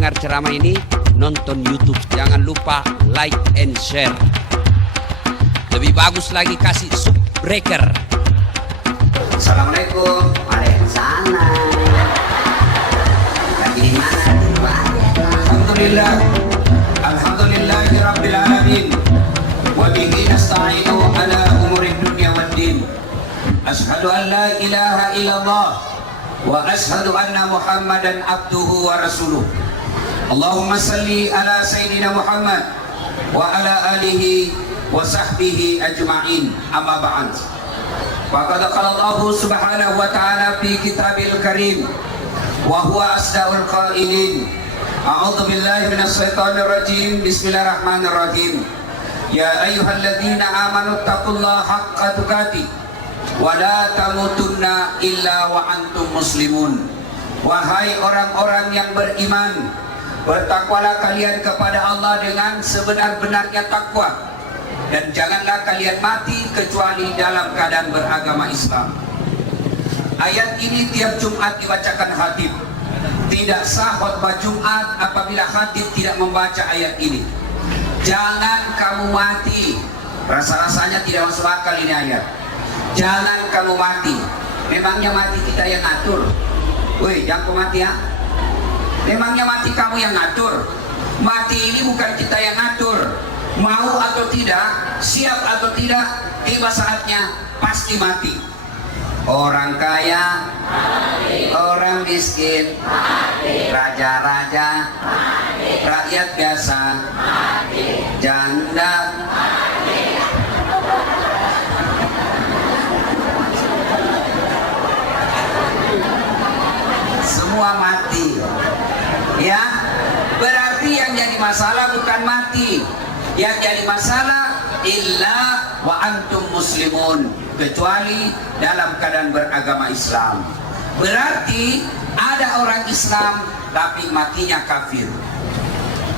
mendengar ceramah ini, nonton YouTube. Jangan lupa like and share. Lebih bagus lagi kasih subbreaker. Assalamualaikum. Waalaikumsalam. Lagi di mana? Alhamdulillah. Alhamdulillahirabbil alamin. Wa bihi nasta'inu ala umuri dunya waddin. Asyhadu an la ilaha illallah wa asyhadu anna Muhammadan abduhu wa rasuluh. Allahumma salli ala sayyidina Muhammad wa ala alihi wa sahbihi ajma'in. Amma ba'd. Wa qad qala Allah subhanahu wa ta'ala fi kitabil karim wa huwa asdaqul qailin. A'udzu billahi minasy syaithanir rajim. Bismillahirrahmanirrahim. Ya ayyuhalladzina amanu taqullaha haqqa tuqatih wa la tamutunna illa wa antum muslimun. Wahai orang-orang yang beriman, bertakwalah kalian kepada Allah dengan sebenar-benarnya takwa, dan janganlah kalian mati kecuali dalam keadaan beragama Islam. Ayat ini tiap Jumat dibacakan khatib. Tidak sah khutbah Jumat apabila khatib tidak membaca ayat ini. Jangan kamu mati. Rasa-rasanya tidak masuk akal ini ayat. Jangan kamu mati. Memangnya mati kita yang ngatur? Woi, jangan kau mati ya. Memangnya mati kamu yang ngatur? Mati ini bukan kita yang ngatur. Mau atau tidak, siap atau tidak, tiba saatnya pasti mati. Orang kaya mati, orang miskin mati, raja-raja mati, rakyat biasa mati, janda mati. Semua mati. Ya, berarti yang jadi masalah bukan mati. Yang jadi masalah illa wa antum muslimun, kecuali dalam keadaan beragama Islam. Berarti ada orang Islam tapi matinya kafir.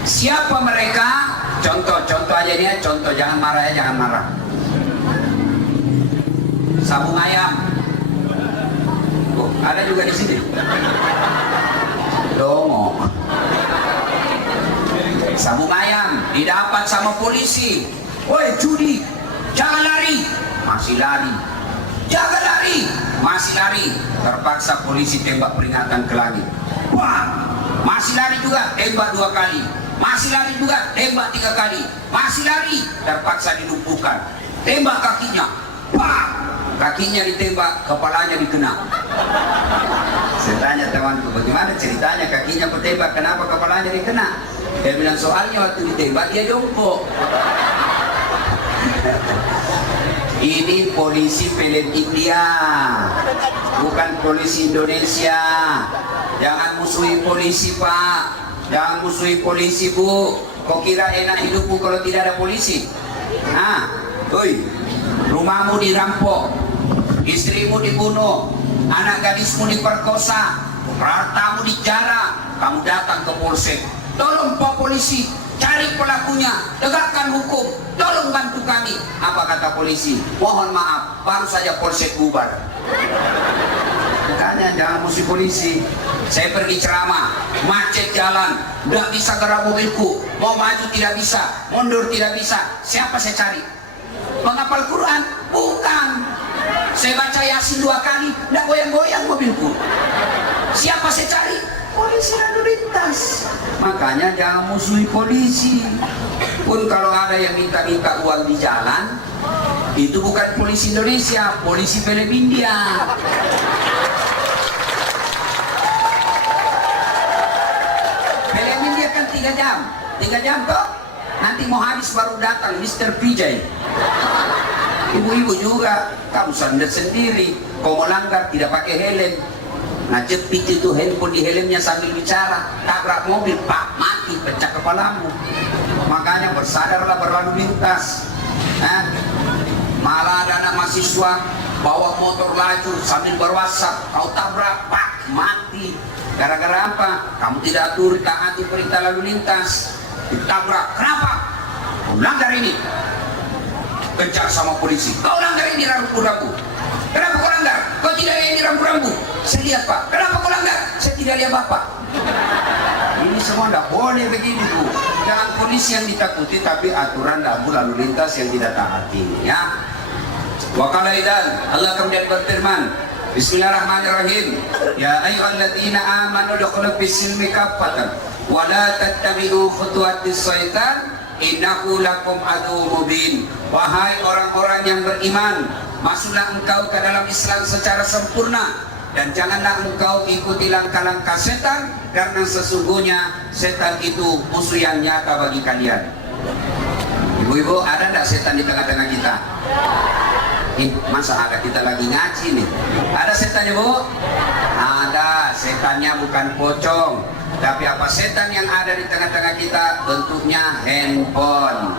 Siapa mereka? Contoh aja nih, contoh, jangan marah ya, jangan marah. Sabung ayam. Oh, ada juga di sini. Dongo. Sabung ayam didapat sama polisi. Woi judi, jangan lari. Masih lari. Jangan lari. Masih lari. Terpaksa polisi tembak peringatan ke langit. Wah, masih lari juga, tembak 2 kali. Masih lari juga, tembak 3 kali. Masih lari, terpaksa dilumpuhkan. Tembak kakinya. Wah, kakinya ditembak, kepalanya dikena. Saya tanya temanku, bagaimana ceritanya kakinya ketembak, kenapa kepalanya dikena? Dia bilang soalnya waktu ditembak dia jongkok. Ini polisi film India, bukan polisi Indonesia. Jangan musuhi polisi Pak, jangan musuhi polisi Bu. Kok kira enak hidupmu kalau tidak ada polisi? Nah, oi, rumahmu dirampok, istrimu dibunuh, anak gadismu diperkosa, hartamu dijarah, kamu datang ke polsek. Tolong Pak Polisi, cari pelakunya, tegakkan hukum, tolong bantu kami. Apa kata polisi? Mohon maaf, baru saja polsek bubar. Makanya jangan musuh polisi. Saya pergi ceramah, macet jalan, tidak bisa gerak mobilku, mau maju tidak bisa, mundur tidak bisa. Siapa saya cari? Menghafal Quran? Bukan. Saya baca Yasin 2 kali, tidak goyang-goyang mobilku. Siapa saya cari? Polisi lalu lintas. Makanya jangan musuhi polisi. Pun kalau ada yang minta-minta uang di jalan, itu bukan polisi Indonesia, polisi film India. Film India kan 3 jam, 3 jam toh. Nanti mau habis baru datang Mr. PJ. Ibu-ibu juga, kamu sadar sendiri, kau melanggar tidak pakai helm. Nah jepit itu handphone di helmnya sambil bicara, tabrak mobil, pak, mati, pecah kepalamu. Makanya bersadarlah berlalu lintas. Malah ada anak mahasiswa bawa motor laju sambil berwasap, kau tabrak, pak, mati. Gara-gara apa? Kamu tidak atur taati perintah lalu lintas. Ditabrak, kenapa? Kau langgar ini. Kejar sama polisi, kau langgar ini rambu-rambu. Kenapa kau langgar? Kau tidak lihat ini rambu-rambu. Saya lihat Pak. Kenapa kau langgar? Saya tidak lihat Bapak. Ini semua tidak boleh begini Bu. Jangan polisi yang ditakuti, tapi aturan lalu lintas yang tidak taati ya. Wakala idan Allah kemudian berfirman, Bismillahirrahmanirrahim. Ya ayyuhalladzina amanu dukhulu fis-silmi kaffatan wa la tattabi'u khutuwatis syaitan innahu lakum aduwwun mubin. Wahai orang-orang yang beriman, masuklah engkau ke dalam Islam secara sempurna dan janganlah engkau ikuti langkah-langkah setan, karena sesungguhnya setan itu musuh yang nyata bagi kalian. Ibu-ibu, ada tidak setan di tengah-tengah kita? Masa ada, kita lagi ngaji nih. Ada setannya Bu? Ada. Setannya bukan pocong, tapi apa setan yang ada di tengah-tengah kita? Bentuknya handphone.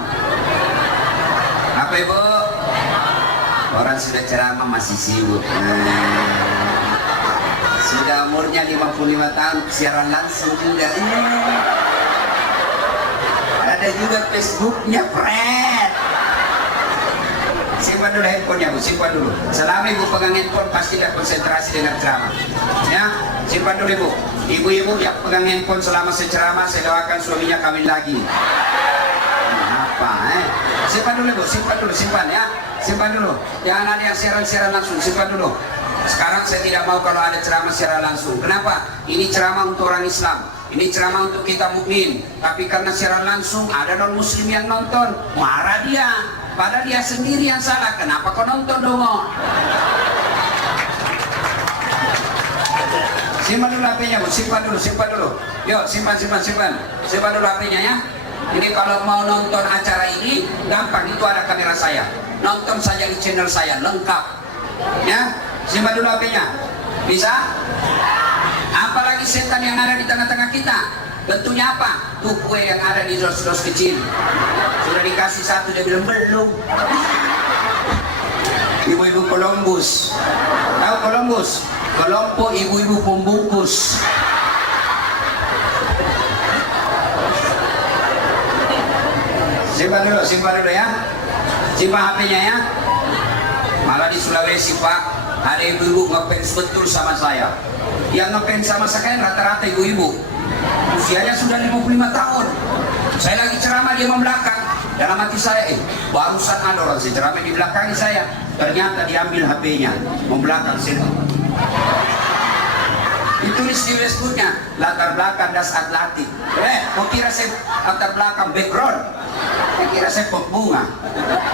Apa Ibu? Orang sudah ceramah masih sibuk. Sudah umurnya 55 tahun, siaran langsung juga. Ada juga Facebooknya, Fred. Simpan dulu handphonenya Bu, simpan dulu. Selama Ibu pegang handphone pasti tidak konsentrasi dengan ceramah. Ya, simpan dulu Ibu. Ibu-ibu yang pegang handphone selama ceramah, saya doakan suaminya kawin lagi. Apa Simpan dulu Bu, simpan dulu, simpan ya. Simpan dulu. Jangan ada yang siaran-siaran langsung, simpan dulu. Sekarang saya tidak mau kalau ada ceramah secara langsung. Kenapa? Ini ceramah untuk orang Islam. Ini ceramah untuk kita mukmin. Tapi karena secara langsung ada non muslim yang nonton, marah dia. Padahal dia sendiri yang salah. Kenapa kau nonton dong? Simpan dulu HP-nya, Bu. Simpan dulu, simpan dulu. Yuk, simpan dulu HP-nya ya. Ini kalau mau nonton acara ini gampang, itu ada kamera saya. Nonton saja di channel saya, lengkap. Ya, simpan dulu HP-nya. Bisa? Apalagi setan yang ada di tengah-tengah kita. Bentuknya apa? Tuh kue yang ada di dos-dos kecil. Sudah dikasih satu, dia bilang belum. Ibu-ibu Columbus. Tahu Columbus? Kelompok ibu-ibu pembungkus. Simpan dulu ya. Simpan HP-nya ya. Malah di Sulawesi Pak, ada ibu-ibu ngefans betul sama saya. Yang ngefans sama saya rata-rata ibu-ibu. Usianya sudah 55 tahun. Saya lagi ceramah, dia membelakang. Dalam hati saya, barusan ada orang saya ceramah di belakang saya. Ternyata diambil HP-nya, membelakang saya. Ditulis di Facebooknya, latar belakang das Atlantik. Kau kira saya latar belakang background? Saya kira saya bunga.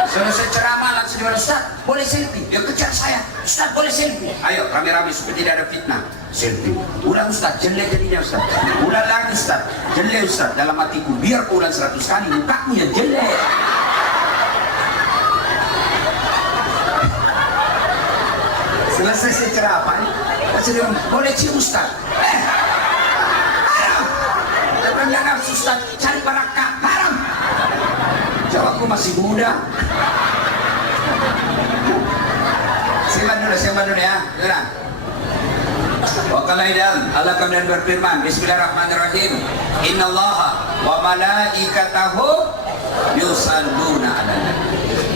Selesai ceramah langsung dia, Ustaz, boleh selfie? Dia kejar saya, Ustaz, boleh selfie? Ayo, rame-rame supaya tidak ada fitnah. Selfie. Ulang Ustaz, jelek jadinya Ustaz. Ulang lagi Ustaz, jelek Ustaz. Dalam hatiku, biar ulang 100 kali, mukamu yang jelek. Selesai saya ceramah, saya boleh cium Ustaz? Haram. Rendah nafsu Ustaz, cari barakah, haram. Jawabku masih muda. Simpan dulu ya. Dengar. Wakalaidam Allah kemudian berfirman, Bismillahirrahmanirrahim. Innallaha wa malaikatahu yusalluna 'alan nabi.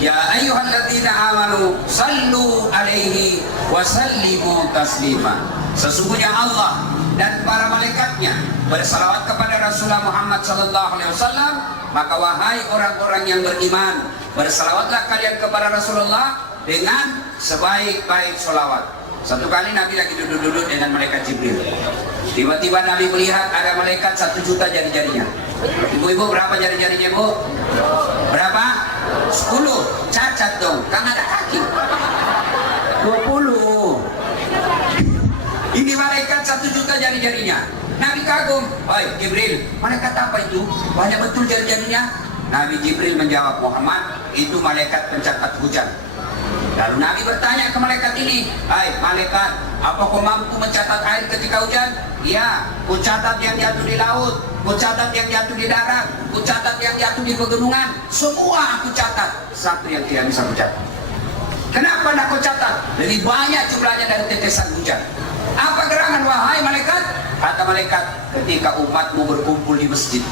Ya ayyuhalladzina amanu sallu alaihi wa sallimu taslima. Sesungguhnya Allah dan para malaikatnya bersalawat kepada Rasulullah Muhammad sallallahu alaihi wasallam. Maka wahai orang-orang yang beriman, bersalawatlah kalian kepada Rasulullah dengan sebaik-baik salawat. Satu kali Nabi lagi duduk-duduk dengan malaikat Jibril. Tiba-tiba Nabi melihat ada malaikat 1 juta jari-jarinya. Ibu-ibu berapa jari-jarinya, Bu? Berapa? 10. Cacat dong, kan ada kaki. 20. Ini malaikat 1 juta jari-jarinya. Nabi kagum, "Hai Jibril, malaikat apa itu? Banyak betul jari-jarinya." Nabi Jibril menjawab, "Muhammad, itu malaikat pencatat hujan." Lalu Nabi bertanya ke malaikat ini, "Hai malaikat, apa kau mampu mencatat air ketika hujan?" "Iya, ku catat yang jatuh di laut, ku catat yang jatuh di darat, ku catat yang jatuh di pegunungan, semua aku catat. Satu yang tidak bisa ku catat." "Kenapa tidak kau catat?" "Lebih banyak jumlahnya dari tetesan hujan." "Apa gerangan wahai malaikat?" Kata malaikat, "Ketika umatmu berkumpul di masjid,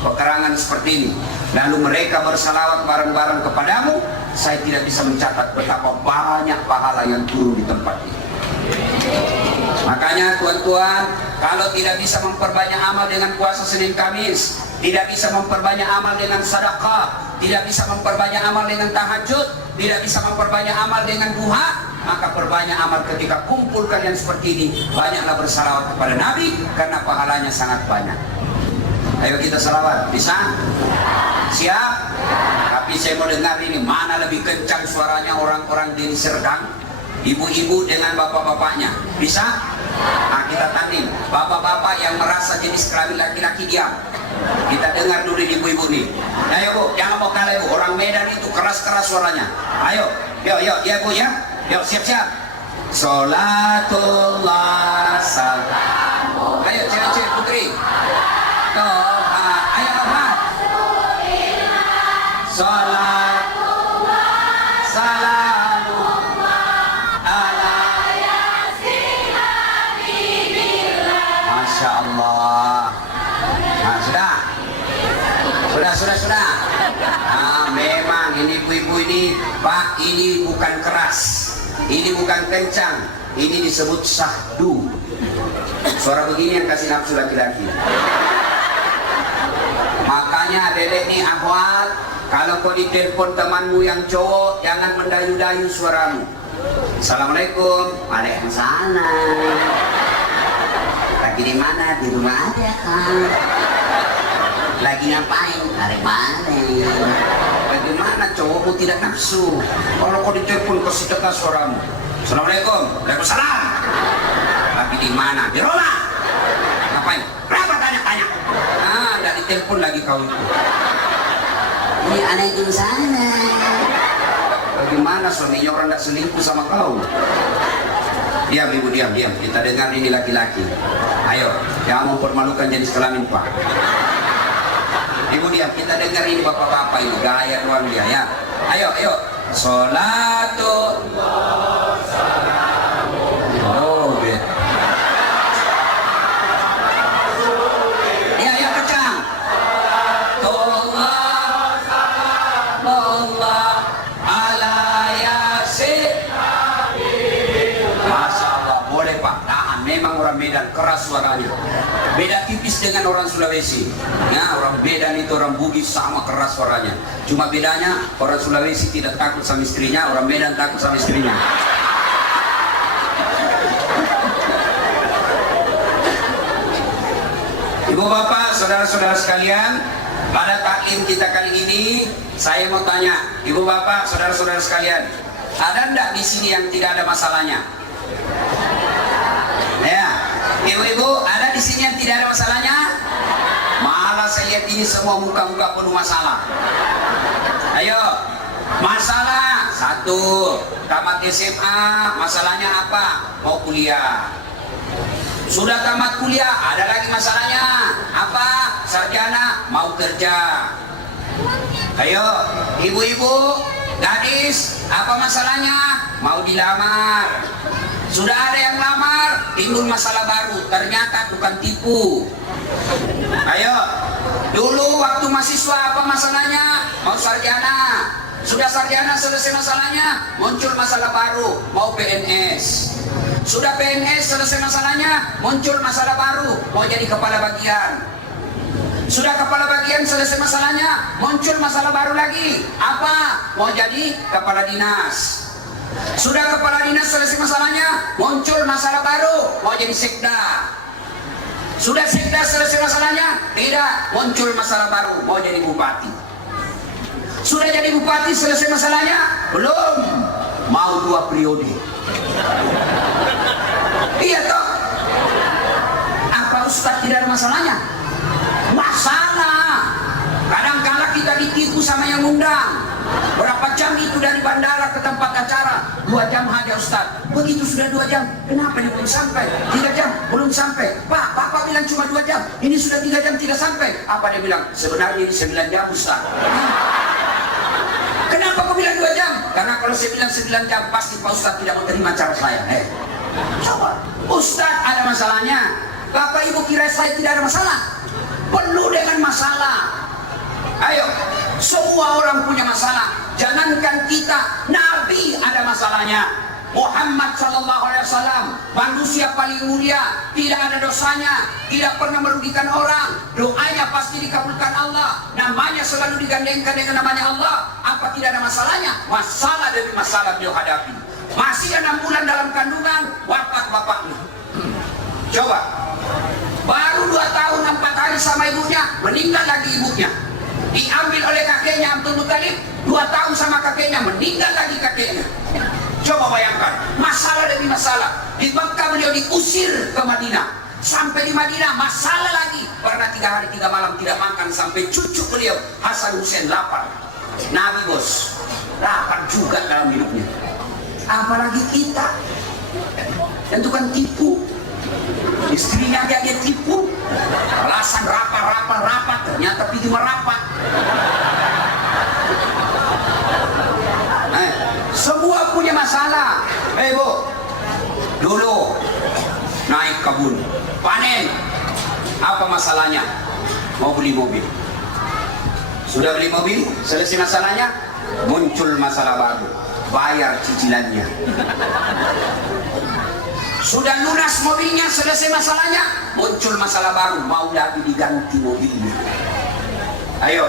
pekerangan seperti ini, lalu mereka bersalawat bareng-bareng kepadamu, saya tidak bisa mencatat betapa banyak pahala yang turun di tempat ini." Makanya Makanya tuan-tuan, kalau tidak bisa memperbanyak amal dengan puasa Senin Kamis, tidak bisa memperbanyak amal dengan sedekah, tidak bisa memperbanyak amal dengan tahajud, tidak bisa memperbanyak amal dengan duha, maka perbanyak amal ketika kumpul kalian seperti ini. Banyaklah bersalawat kepada Nabi karena pahalanya sangat banyak. Ayo kita salawat, bisa? Siap? Tapi saya mau dengar ini, mana lebih kencang suaranya orang-orang di Serdang? Ibu-ibu dengan bapak-bapaknya, bisa? Nah, kita tanding. Bapak-bapak yang merasa jenis kelamin laki-laki diam. Kita dengar dulu ibu-ibu nih. Ayo bu, jangan mau kalah bu. Orang Medan itu keras-keras suaranya. Ayo, yuk, ya bu ya. Yuk, siap-siap. Sholatullah salamu. Ayo, cewek-cewek putri. Toha, ayo apa? Sholatullah salamu. Masya Allah. Nah, sudah. Nah, memang ini ibu-ibu ini, Pak, ini bukan keras, ini bukan kencang, ini disebut syahdu. Suara begini yang kasih nafsu laki-laki. Makanya dedek nih akhwat, kalau kau ditelepon temanmu yang cowok, jangan mendayu-dayu suaramu. Assalamualaikum. Waalaikumsalam. Lagi di mana? Di rumah aja kan. Lagi ngapain? Hari mana? Bagaimana cowokmu tidak nafsu? Kalau kau ditelepon kasih tegas suaramu. Assalamualaikum. Waalaikumsalam. Lagi di mana? Di rumah. Ngapain? Kenapa tanya-tanya? Ah, dari telepon lagi kau itu. Ini aneh di sana. Bagaimana suaminya orang tidak selingkuh sama kau? Diam ibu, diam. Kita dengar ini laki-laki. Ayo, jangan mempermalukan jenis kelamin Pak. Ibu diam, kita dengar ini bapak-bapak ini gaya doang dia ya. Ayo. Sholatullah salamu. Oh, ya kecang. Sholatullah salamu ala yasin. Masya Allah, boleh Pak. Tahan, memang orang Medan keras suaranya. Beda tipis dengan orang Sulawesi. Ya, orang Medan itu orang Bugis sama keras suaranya. Cuma bedanya orang Sulawesi tidak takut sama istrinya, orang Medan takut sama istrinya. Ibu bapak, saudara-saudara sekalian, pada taklim kita kali ini saya mau tanya, ibu bapak, saudara-saudara sekalian, ada enggak di sini yang tidak ada masalahnya? Ya, ibu-ibu, ada di sini yang tidak ada masalahnya? Malah saya lihat ini semua muka-muka penuh masalah. Ayo, masalah satu, tamat SMA, masalahnya apa? Mau kuliah. Sudah tamat kuliah, ada lagi masalahnya apa? Sarjana, mau kerja. Ayo, ibu-ibu, gadis, apa masalahnya? Mau dilamar. Sudah ada yang lamar, timbul masalah baru, ternyata bukan tipu. Ayo, dulu waktu mahasiswa apa masalahnya? Mau sarjana. Sudah sarjana selesai masalahnya, muncul masalah baru, mau PNS. Sudah PNS selesai masalahnya, muncul masalah baru, mau jadi kepala bagian. Sudah kepala bagian selesai masalahnya, muncul masalah baru lagi. Apa? Mau jadi kepala dinas. Sudah kepala dinas selesai masalahnya, muncul masalah baru, mau jadi sekda. Sudah sekda selesai masalahnya, tidak, muncul masalah baru, mau jadi bupati. Sudah jadi bupati selesai masalahnya, belum, mau 2 periode. Iya toh? Apa Ustaz tidak ada masalahnya? Masalah. Kadang-kala kita ditipu sama yang undang. Berapa jam itu dari bandara ke tempat acara? 2 jam aja Ustaz. Begitu sudah 2 jam, kenapa ini belum sampai? 3 jam, belum sampai. Pak, Bapak bilang cuma 2 jam. Ini sudah 3 jam tidak sampai. Apa dia bilang? Sebenarnya ini 9 jam Ustaz. Kenapa kau bilang 2 jam? Karena kalau saya bilang 9 jam, pasti Pak Ustaz tidak mau terima cara saya. Coba. Ustaz ada masalahnya. Bapak Ibu kira saya tidak ada masalah? Penuh dengan masalah. Ayo, semua orang punya masalah. Jangankan kita, Nabi ada masalahnya. Muhammad sallallahu alaihi wasallam manusia paling mulia, tidak ada dosanya, tidak pernah merugikan orang, doanya pasti dikabulkan Allah, namanya selalu digandengkan dengan namanya Allah. Apa tidak ada masalahnya? Masalah demi masalah beliau hadapi. Masih 6 bulan dalam kandungan, wafat bapaknya. Coba, baru 2 tahun 4 hari sama ibunya, meninggal lagi ibunya. Diambil oleh kakeknya Abdul Muttalib, 2 tahun sama kakeknya, meninggal lagi kakeknya. Coba bayangkan, masalah demi masalah. Di Mekah beliau diusir ke Madinah. Sampai di Madinah masalah lagi. Pernah 3 hari 3 malam tidak makan sampai cucu beliau Hasan Hussein lapar. Nabi bos, lapar juga dalam hidupnya. Apalagi kita, yang tukang tipu. Istrinya dia tipu. Alasan rapat, ternyata pergi merapat. Semua punya masalah. Bu, dulu naik kebun, panen. Apa masalahnya? Mau beli mobil. Sudah beli mobil, selesai masalahnya, muncul masalah baru. Bayar cicilannya. Sudah lunas mobilnya, selesai masalahnya, muncul masalah baru. Mau lagi diganti mobilnya. Ayo,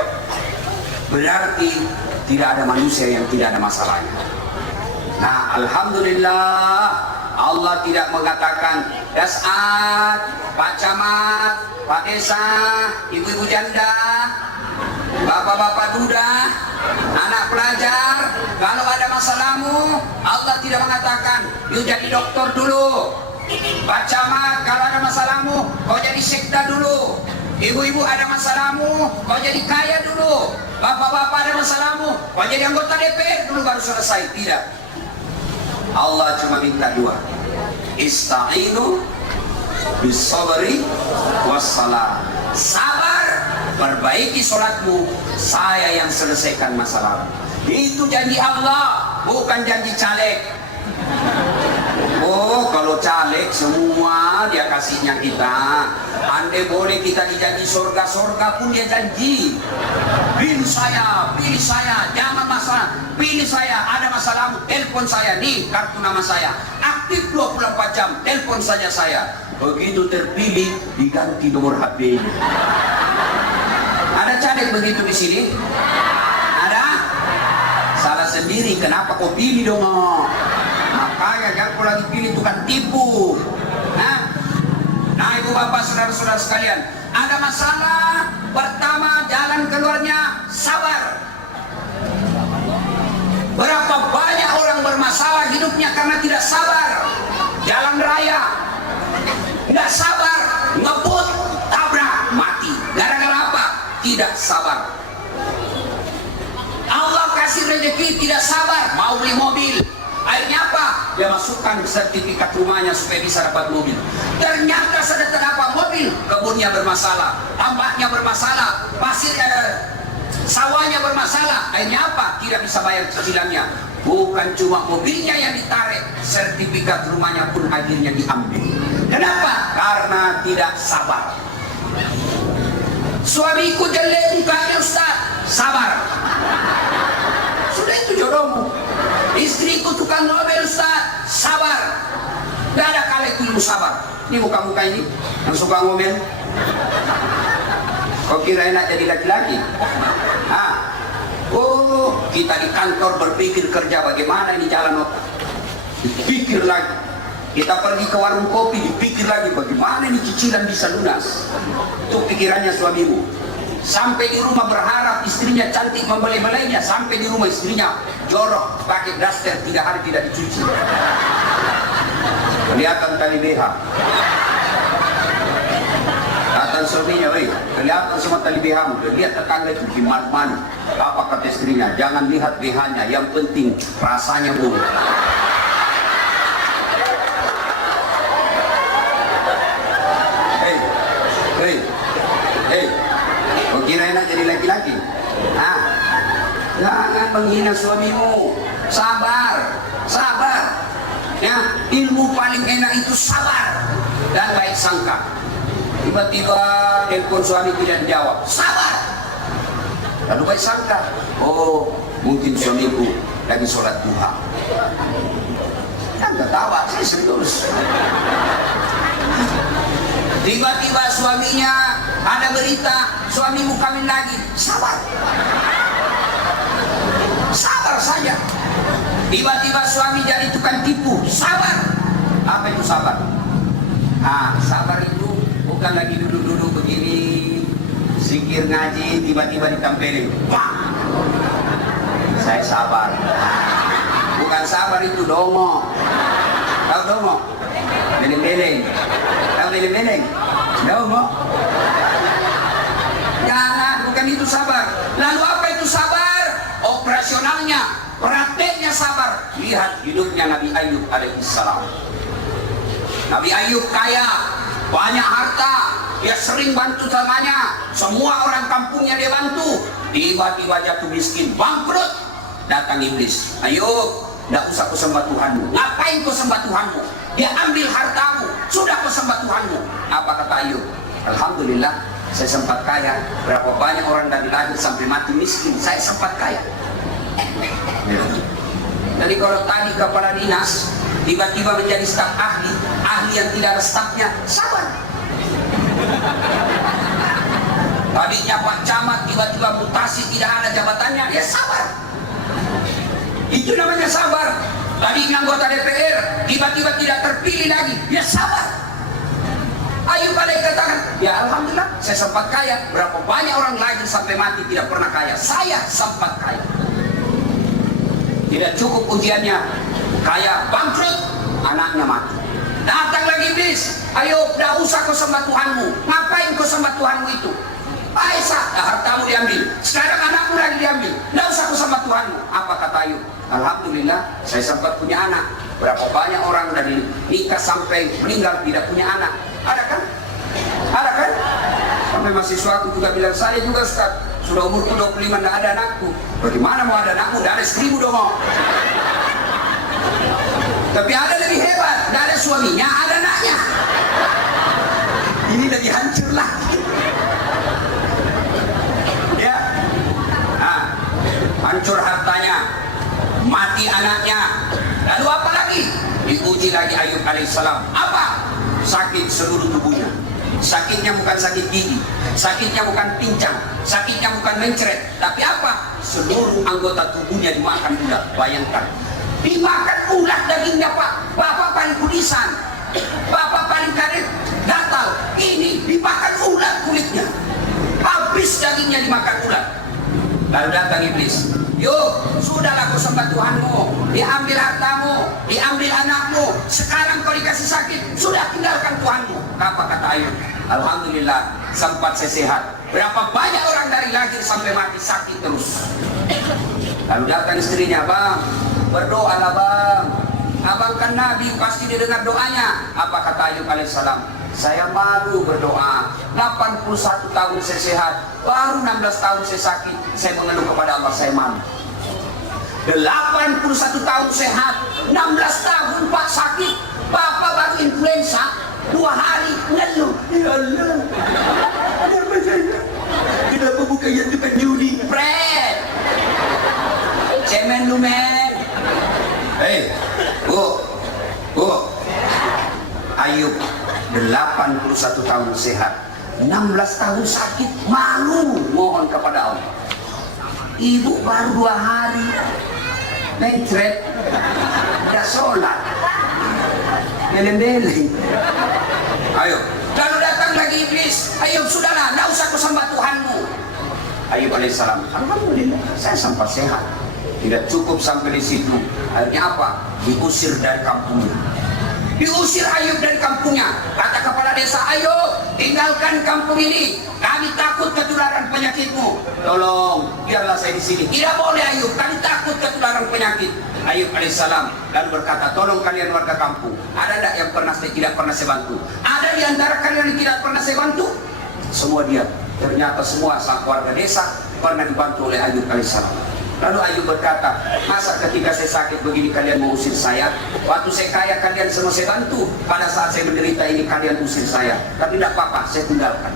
berarti tidak ada manusia yang tidak ada masalahnya. Nah, alhamdulillah Allah tidak mengatakan Dasat, Pak Camat, Pak Desa, ibu-ibu janda, bapak-bapak duda, anak pelajar, kalau ada masalahmu, Allah tidak mengatakan you jadi dokter dulu. Pak Camat, kalau ada masalahmu, kau jadi sekda dulu. Ibu-ibu ada masalahmu, kau jadi kaya dulu. Bapak-bapak ada masalahmu, kau jadi anggota DPR dulu baru selesai. Tidak. Allah cuma minta 2. Ista'inu bis-sabri was-salah. Sabar, perbaiki sholatmu, saya yang selesaikan masalah. Itu janji Allah, bukan janji caleg. Oh, kalau caleg semua dia kasihnya kita. Andai boleh kita dijanji surga pun dia janji. Pilih saya, jangan masalah. Pilih saya, ada masalahmu, telepon saya, nih kartu nama saya. Aktif 24 jam, telepon saja saya. Begitu terpilih, diganti nomor HP. Ada caleg begitu di sini? Ada? Salah sendiri, kenapa kau pilih dong? Makanya jangan kau lagi pilih tukang tipu. Nah, ibu bapak saudara-saudara sekalian, ada masalah. Pertama, jalan keluarnya sabar. Berapa banyak orang bermasalah hidupnya karena tidak sabar. Jalan raya tidak sabar, ngebut, tabrak, mati. Gara-gara apa? Tidak sabar. Allah kasih rezeki, tidak sabar, mau beli mobil. Akhirnya apa? Dia masukkan sertifikat rumahnya supaya bisa dapat mobil. Ternyata sudah terdapat mobil, kebunnya bermasalah, tambaknya bermasalah, sawahnya bermasalah. Akhirnya apa? Tidak bisa bayar cicilannya. Bukan cuma mobilnya yang ditarik, sertifikat rumahnya pun akhirnya diambil. Kenapa? Karena tidak sabar. Suamiku jelek mukanya Ustaz, sabar. Sudah itu jodohmu. Istriku tukang ngomel Ustaz, sabar. Gak ada kali itu sabar. Ini muka-muka ini yang suka ngomel. Kau kira enak jadi laki-laki? Oh, kita di kantor berpikir kerja bagaimana ini jalan. Dipikir lagi. Kita pergi ke warung kopi, dipikir lagi bagaimana ini cicilan bisa lunas. Itu pikirannya suamimu. Sampai di rumah berharap istrinya cantik membelai-belainya. Sampai di rumah istrinya jorok, pakai daster 3 hari tidak dicuci. Kelihatan tali BH. Kelihatan suaminya, kelihatan semua tali BH-mu. Lihat tetangga itu gimana-mana. Apa kata istrinya? Jangan lihat BH-nya, yang penting rasanya buruk. Kau kira enak jadi laki-laki? Jangan menghina suamimu. Sabar, sabar. Ya, ilmu paling enak itu sabar dan baik sangka. Tiba-tiba telepon suami tidak dijawab, sabar. Lalu baik sangka, oh mungkin suamiku lagi sholat duha. Anda tawa, saya serius. Tiba-tiba suaminya ada berita, suamimu kawin lagi. Sabar. Sabar saja. Tiba-tiba suami jadi tukang tipu. Sabar. Apa itu sabar? Ah, sabar itu bukan lagi duduk-duduk begini, zikir ngaji, tiba-tiba ditampilin. Wah! Saya sabar. Bukan sabar itu dongo. Tahu dongo? Beleng-beleng. Tahu beleng-beleng? Dongo. Jangan, bukan itu sabar. Lalu apa itu sabar? Operasionalnya, prakteknya sabar. Lihat hidupnya Nabi Ayub alaihissalam. Nabi Ayub kaya, banyak harta, dia sering bantu temannya, semua orang kampungnya dia bantu. Tiba-tiba jatuh miskin, bangkrut. Datang iblis. Ayub, tidak usah kau sembah Tuhanmu. Ngapain kau sembah Tuhanmu? Dia ambil hartamu, sudah kau sembah Tuhanmu. Apa kata Ayub? Alhamdulillah, saya sempat kaya. Berapa banyak orang dari lahir sampai mati miskin, saya sempat kaya. Jadi kalau tadi kepala dinas tiba-tiba menjadi staf ahli, ahli yang tidak ada stafnya, sabar. Tadinya Pak Camat tiba-tiba mutasi, tidak ada jabatannya, ya sabar. Itu namanya sabar. Tadinya anggota DPR tiba-tiba tidak terpilih lagi, ya sabar. Ayub alaihi katakan, ya alhamdulillah saya sempat kaya. Berapa banyak orang lain sampai mati tidak pernah kaya, saya sempat kaya. Tidak cukup ujiannya, kaya bangkrut, anaknya mati. Datang lagi iblis. Ayub, tidak usah kau sembah Tuhanmu. Ngapain kau sembah Tuhanmu itu? Aisyah, hartamu diambil. Sekarang anakmu lagi diambil. Tidak usah kau sembah Tuhanmu. Apa kata Ayub? Alhamdulillah, saya sempat punya anak. Berapa banyak orang dari nikah sampai meninggal tidak punya anak. Ada kan? Ada kan? Sampai mahasiswaku juga bilang, saya juga Ustaz, sudah umurku 25 tidak ada anakku. Bagaimana mau ada anakmu? Tidak ada 1000 dong. Tapi ada lebih hebat, tidak ada suaminya, ada anaknya. Ini lebih hancur lagi. Ya, nah, hancur hartanya, mati anaknya. Lalu apa lagi? Diuji lagi Ayub alaihissalam. Apa? Sakit seluruh tubuhnya. Sakitnya bukan sakit gigi, sakitnya bukan pincang, sakitnya bukan mencret, tapi apa? Seluruh anggota tubuhnya dimakan ulat. Bayangkan, dimakan ulat dagingnya Pak. Bapak paling kudisan, Bapak paling karet, gatal. Ini dimakan ulat kulitnya, habis dagingnya dimakan ulat. Lalu datang iblis. Yuk, sudahlah kau sembah Tuhanmu. Diambil hartamu, diambil anakmu. Sekarang kau dikasih sakit, sudah tinggalkan Tuhanmu. Apa kata Ayub? Alhamdulillah, sempat saya sehat. Berapa banyak orang dari lahir sampai mati sakit terus. Lalu datang istrinya, bang, berdoalah bang. Abang kan Nabi, pasti didengar doanya. Apa kata Ayub alaihissalam? Saya malu berdoa. 81 tahun saya sehat, baru 16 tahun saya sakit. Saya mengeluh kepada Allah, saya malu. 81 tahun sehat, 16 tahun Pak sakit. Bapak baru influenza, 2 hari ngeluh. Ya Allah, kenapa saya? Kenapa bukan yang depan Juli? Fred, cemen lu men. Hei, Bu, Ayub 81 tahun sehat, 16 tahun sakit, malu mohon kepada Allah. Ibu baru 2 hari mencret, udah sholat, beleng-beleng. Ayo, lalu datang lagi iblis. Ayub, sudahlah, tidak usah kau sembah Tuhanmu. Ayub alaihissalam, alhamdulillah saya sempat sehat. Tidak cukup sampai di situ. Akhirnya apa? Diusir dari kampungnya. Diusir Ayub dari kampungnya. Kata kepala desa, ayo tinggalkan kampung ini. Kami takut ketularan penyakitmu. Tolong, biarlah saya di sini. Tidak boleh Ayub, kami takut ketularan penyakit. Ayub alaihissalam lalu berkata, tolong kalian warga kampung, ada tidak yang tidak pernah saya bantu? Ada di antara kalian yang tidak pernah saya bantu? Semua diam. Ternyata semua sang warga desa pernah dibantu oleh Ayub alaihissalam. Lalu Ayub berkata, masa ketika saya sakit begini kalian mau usir saya? Waktu saya kaya kalian semua saya bantu. Pada saat saya menderita ini kalian usir saya. Tapi tidak apa-apa, saya tinggalkan.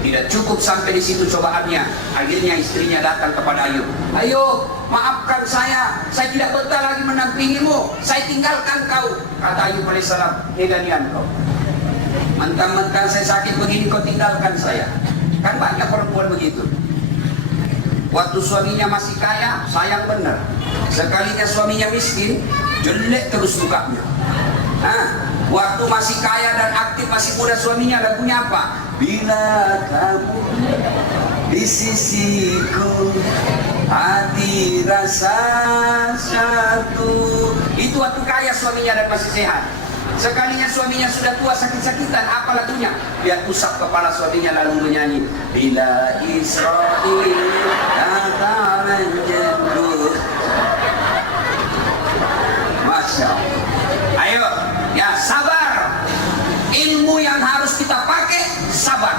Tidak cukup sampai di situ cobaannya. Akhirnya istrinya datang kepada Ayub. Ayub, maafkan saya tidak betah lagi menampingimu, saya tinggalkan kau. Kata Ayub alaihissalam, ganian kau. Mentang-mentang saya sakit begini kau tinggalkan saya. Kan banyak perempuan begitu. Waktu suaminya masih kaya, sayang benar. Sekalinya suaminya miskin, jelek terus mukanya. Nah, waktu masih kaya dan aktif, masih muda suaminya, lagunya apa? Bila kamu di sisiku, hati rasa satu. Itu waktu kaya suaminya dan masih sehat. Sekalinya suaminya sudah tua sakit-sakitan, apa lagunya? Dia usap kepala suaminya lalu menyanyi, bila Israel datang menjemput. Masya Allah. Ayo, ya sabar. Ilmu yang harus kita pakai, sabar.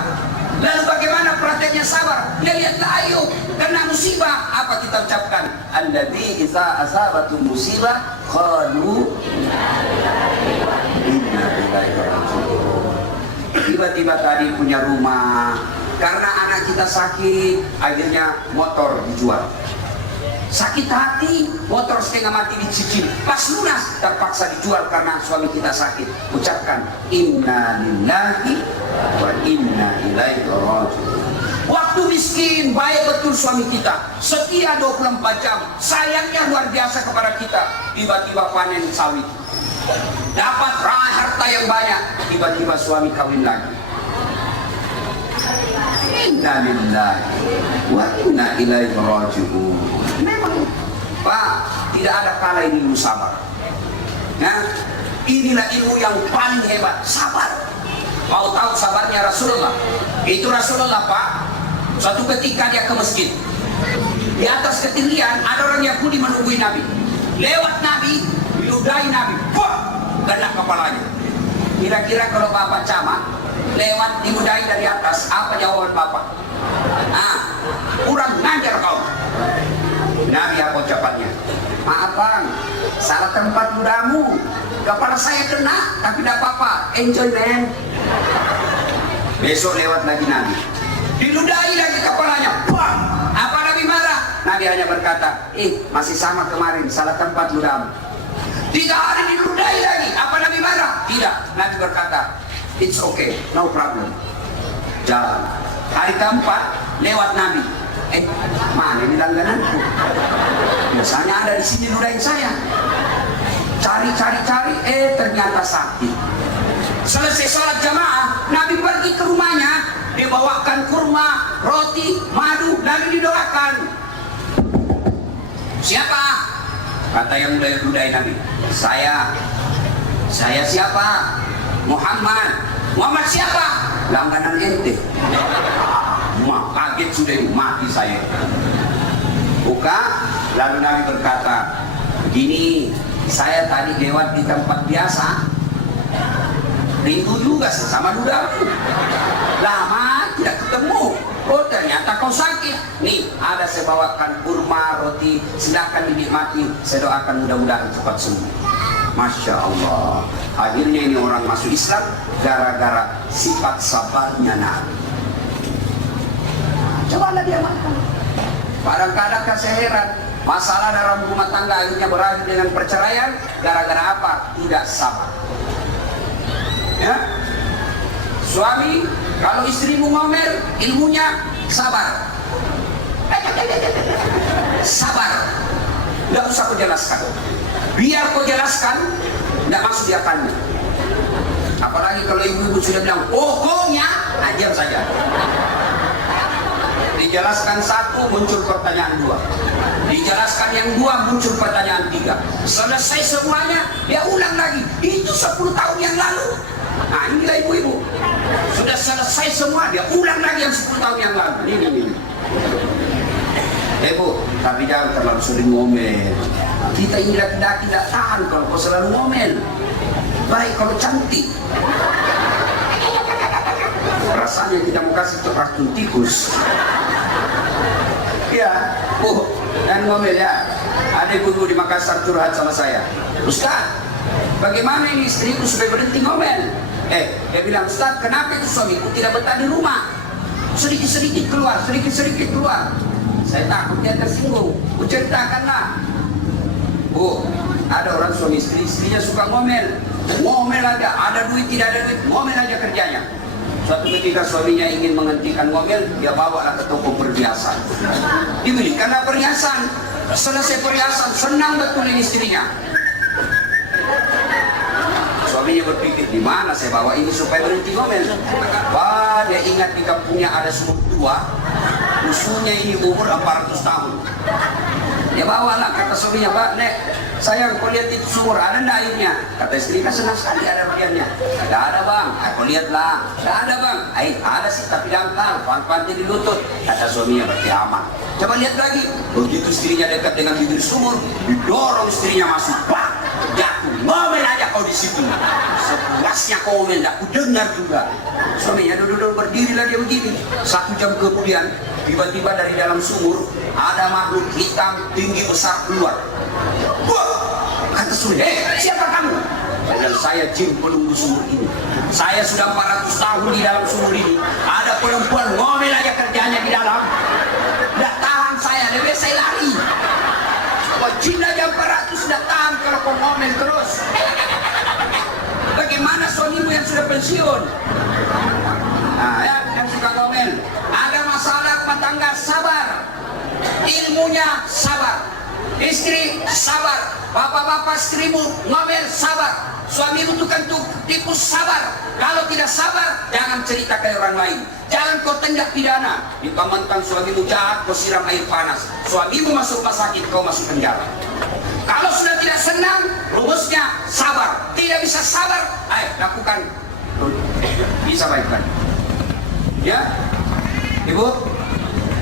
Lalu bagaimana prakteknya sabar? Dia lihatlah Ayub kena musibah, apa kita ucapkan? Alladzi idza asabatu musibah qalu inna lillahi wa inna ilaihi raji'un. Tiba-tiba tadi punya rumah, karena anak kita sakit, akhirnya motor dijual. Sakit hati, motor setengah mati dicicil. Pas lunas, terpaksa dijual karena suami kita sakit. Ucapkan inna lillahi wa inna ilaihi raji'un. Waktu miskin, baik betul suami kita, setia 24 jam, sayangnya luar biasa kepada kita. Tiba-tiba panen sawit, dapat harta yang banyak, tiba-tiba suami kawin lagi. Inna lillahi wa inna ilaihi raji'un. Memang Pak, tidak ada kala ini ilmu sabar. Nah, inilah ilmu yang paling hebat, sabar. Mau tahu sabarnya Rasulullah? Itu Rasulullah Pak, suatu ketika dia ke masjid. Di atas ketinggian ada orang Yahudi menunggu Nabi. Lewat Nabi, diludahi Nabi, wah, kena kepalanya. Kira-kira kalau Bapak camat lewat diludahi dari atas, apa jawaban Bapak? Ah, kurang ngajar kau. Nabi apa ucapannya? Maaf bang, salah tempat ludamu. Kepala saya kena, tapi tidak apa-apa. Enjoy man. Besok lewat lagi Nabi, diludahi lagi kepalanya. Bang, apa Nabi marah? Nabi hanya berkata, masih sama kemarin, salah tempat ludamu. 3 hari diludahi lagi. Apa Nabi marah? Tidak. Nabi berkata, it's okay, no problem. Jalan. Hari keempat lewat Nabi. Mana ini langgananku? Misalnya ada di sini ludahin saya. Cari, ternyata sakit. Selesai sholat jamaah, Nabi pergi ke rumahnya, dibawakan kurma, roti, madu, lalu didoakan. Siapa? Kata yang ludahin Nabi. Saya siapa? Muhammad. Muhammad siapa? Langganan ente. Kaget sudah mati saya. Buka, lalu Nabi berkata, begini, saya tadi lewat di tempat biasa, rindu juga sesama ludamu. Lama tidak ketemu. Oh ternyata kau sakit. Nih ada saya bawakan kurma, roti, silakan dinikmati. Saya doakan mudah-mudahan cepat sembuh. Masya Allah. Akhirnya ini orang masuk Islam gara-gara sifat sabarnya Nabi. Cobalah dia makan. Kadang-kadang saya heran, masalah dalam rumah tangga akhirnya berakhir dengan perceraian gara-gara apa? Tidak sabar. Ya? Suami, kalau istrimu ngomel, ilmunya sabar. Sabar. Tidak usah kau jelaskan. Biar kau jelaskan, tidak masuk di akalnya. Apalagi kalau ibu-ibu sudah bilang, pokoknya ajar saja. Dijelaskan satu, muncul pertanyaan 2. Dijelaskan yang 2, muncul pertanyaan 3. Selesai semuanya, dia ulang lagi. Itu 10 tahun yang lalu. Nah inilah ibu-ibu. Sudah selesai semua, dia ulang lagi yang 10 tahun yang lalu. Ini. Bu, tapi jangan terlalu sering ngomel. Kita ini laki-laki tidak tahan kalau kau selalu ngomel. Baik kalau cantik. Rasanya kita mau kasih racun tikus. Ya, dan ngomel ya. Ada ibu-ibu di Makassar curhat sama saya. Ustaz, bagaimana ini istriku supaya berhenti ngomel? Dia bilang, Ustaz, kenapa itu suamiku tidak betah di rumah? Sedikit-sedikit keluar, sedikit-sedikit keluar. Saya takut dia tersinggung. Ceritakanlah. Bu, ada orang suami istri, istrinya suka ngomel. Ngomel aja, ada duit tidak ada duit, ngomel aja kerjanya. Suatu ketika suaminya ingin menghentikan ngomel, dia bawa ke toko perhiasan. Dibelikanlah perhiasan. Selesai perhiasan, senang betul ini istrinya. Suaminya berpikir, di mana saya bawa ini supaya berhenti ngomel? Wah, dia ingat di kampungnya ada sumur tua, musuhnya ini umur 400 tahun. Dia bawalah, kata suaminya, Pak, Nek, sayang, kau lihat itu sumur, ada enggak airnya? Kata istrinya, senang sekali ada airnya. Tidak ada, Bang. Aku lihatlah. Tidak ada, Bang. Air ada sih, tapi dangkal, pantai di lutut. Kata suaminya, berarti aman. Coba lihat lagi. Begitu istrinya dekat dengan bibir sumur, didorong istrinya masuk. Pak, jatuh. Ngomel aja kau di situ. Sepuasnya kau ngomel, aku dengar juga. Suaminya duduk berdirilah dia begini. 1 jam kemudian, tiba-tiba dari dalam sumur ada makhluk hitam tinggi besar keluar. Wah, kata suami, siapa kamu? Dan saya jin penunggu sumur ini. Saya sudah 400 tahun di dalam sumur ini. Ada perempuan ngomel aja kerjanya di dalam. Tidak tahan saya, lebih saya lari. Jin aja 400 sudah tahan kalau kau ngomel terus. Bagaimana suamimu yang sudah pensiun? Nah, yang suka ngomel. Ada masalah rumah tangga, sabar. Ilmunya sabar. Istri sabar. Bapak-bapak istrimu ngomel sabar. Suamimu tukang tipu sabar. Kalau tidak sabar, jangan cerita ke orang lain. Jangan kau tindak pidana. Mentang-mentang suamimu jahat, kau siram air panas. Suamimu masuk rumah sakit, kau masuk penjara. Kalau sudah tidak senang, rumusnya sabar. Tidak bisa sabar, ayo lakukan. Bisa baikkan. Ya, Ibu,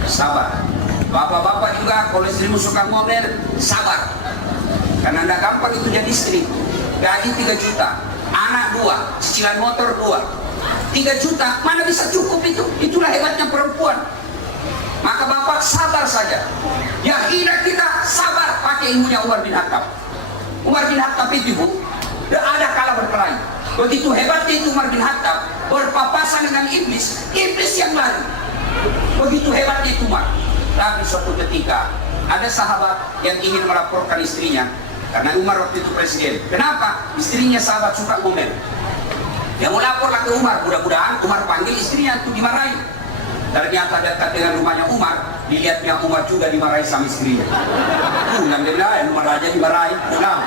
sabar. Bapak-bapak juga, kalau istrimu suka ngomel, sabar. Karena tidak gampang itu jadi istri. Gaji 3 juta, anak 2, cicilan motor 2. 3 juta, mana bisa cukup itu? Itulah hebatnya perempuan. Maka bapak sabar saja. Ya kita sabar, pakai ilmunya Umar bin Khattab. Umar bin Khattab itu, Bu, tidak ada kalah berkelahi. Begitu hebatnya itu Umar bin Khattab, berpapasan dengan iblis, iblis yang lari. Begitu hebatnya itu Umar. Tapi suatu ketika ada sahabat yang ingin melaporkan istrinya, karena Umar waktu itu presiden. Kenapa? Istrinya sahabat suka ngomel. Dia mau laporlah ke Umar, mudah-mudahan Umar panggil istrinya untuk dimarahi. Ternyata dekat dengan rumahnya Umar, dilihatnya Umar juga dimarahi sama istrinya. Pulang dia bilang, Umar aja dimarahi, pulang.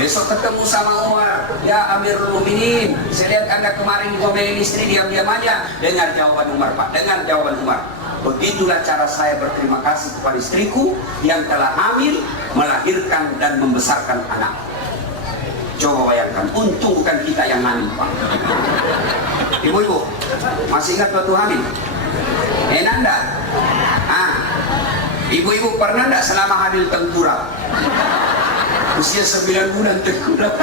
Besok ketemu sama Umar, ya Amirul Mukminin, saya lihat Anda kemarin ngomelin istri, diam-diam aja. Dengar jawaban Umar, Pak, dengar jawaban Umar. Begitulah cara saya berterima kasih kepada istriku yang telah hamil, melahirkan dan membesarkan anak. Coba bayangkan, untung bukan kita yang hamil, Pak. Ibu-ibu, masih ingat waktu hamil? Enak enggak? Ibu-ibu pernah enggak selama hamil tengkurap? Usia 9 bulan tengkurap.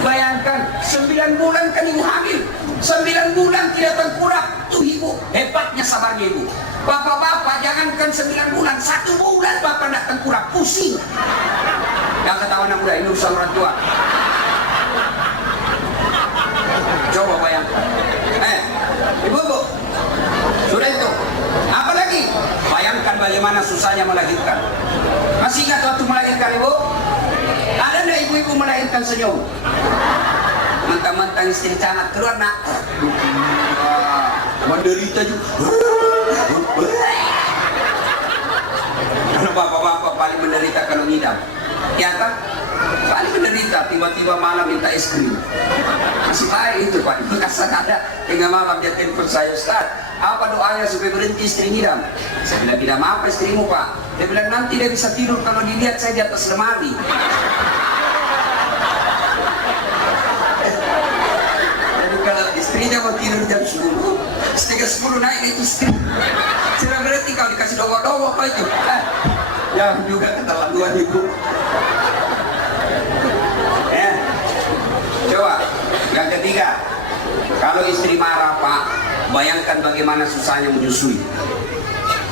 Bayangkan, 9 bulan kan ibu hamil. 9 bulan tidak tengkurap. Tuh ibu, hebatnya sabarnya ibu. Bapak-bapak jangankan 9 bulan, 1 bulan bapak enggak tengkurap, pusing. Yang ketahuan anak muda, ini urusan orang tua. Coba bayangkan. Ibu-ibu, sudah itu. Apa lagi? Bayangkan bagaimana susahnya melahirkan. Masih ingat waktu melahirkan ibu? Ada enggak ibu-ibu melahirkan senyum? Mentang-mentang istri camat keluar nak. Menderita juga. Karena bapak-bapak paling menderita kalau ngidam. Ya kan? Paling menderita, tiba-tiba malam minta es krim. Masih baik itu Pak. Bekas ada tengah malam dia telepon saya, Ustaz, apa doanya supaya berhenti istri ngidam? Saya bilang, ngidam apa istrimu Pak? Dia bilang, nanti dia bisa tidur kalau dilihat saya di atas lemari. Jadi kalau istrinya mau tidur jam 10, setengah 10 naik itu istri. Saya berarti kalau dikasih dogo-dogo apa itu? Yang juga keterlaluan ibu. Coba, yang ketiga, kalau istri marah Pak, bayangkan bagaimana susahnya menyusui.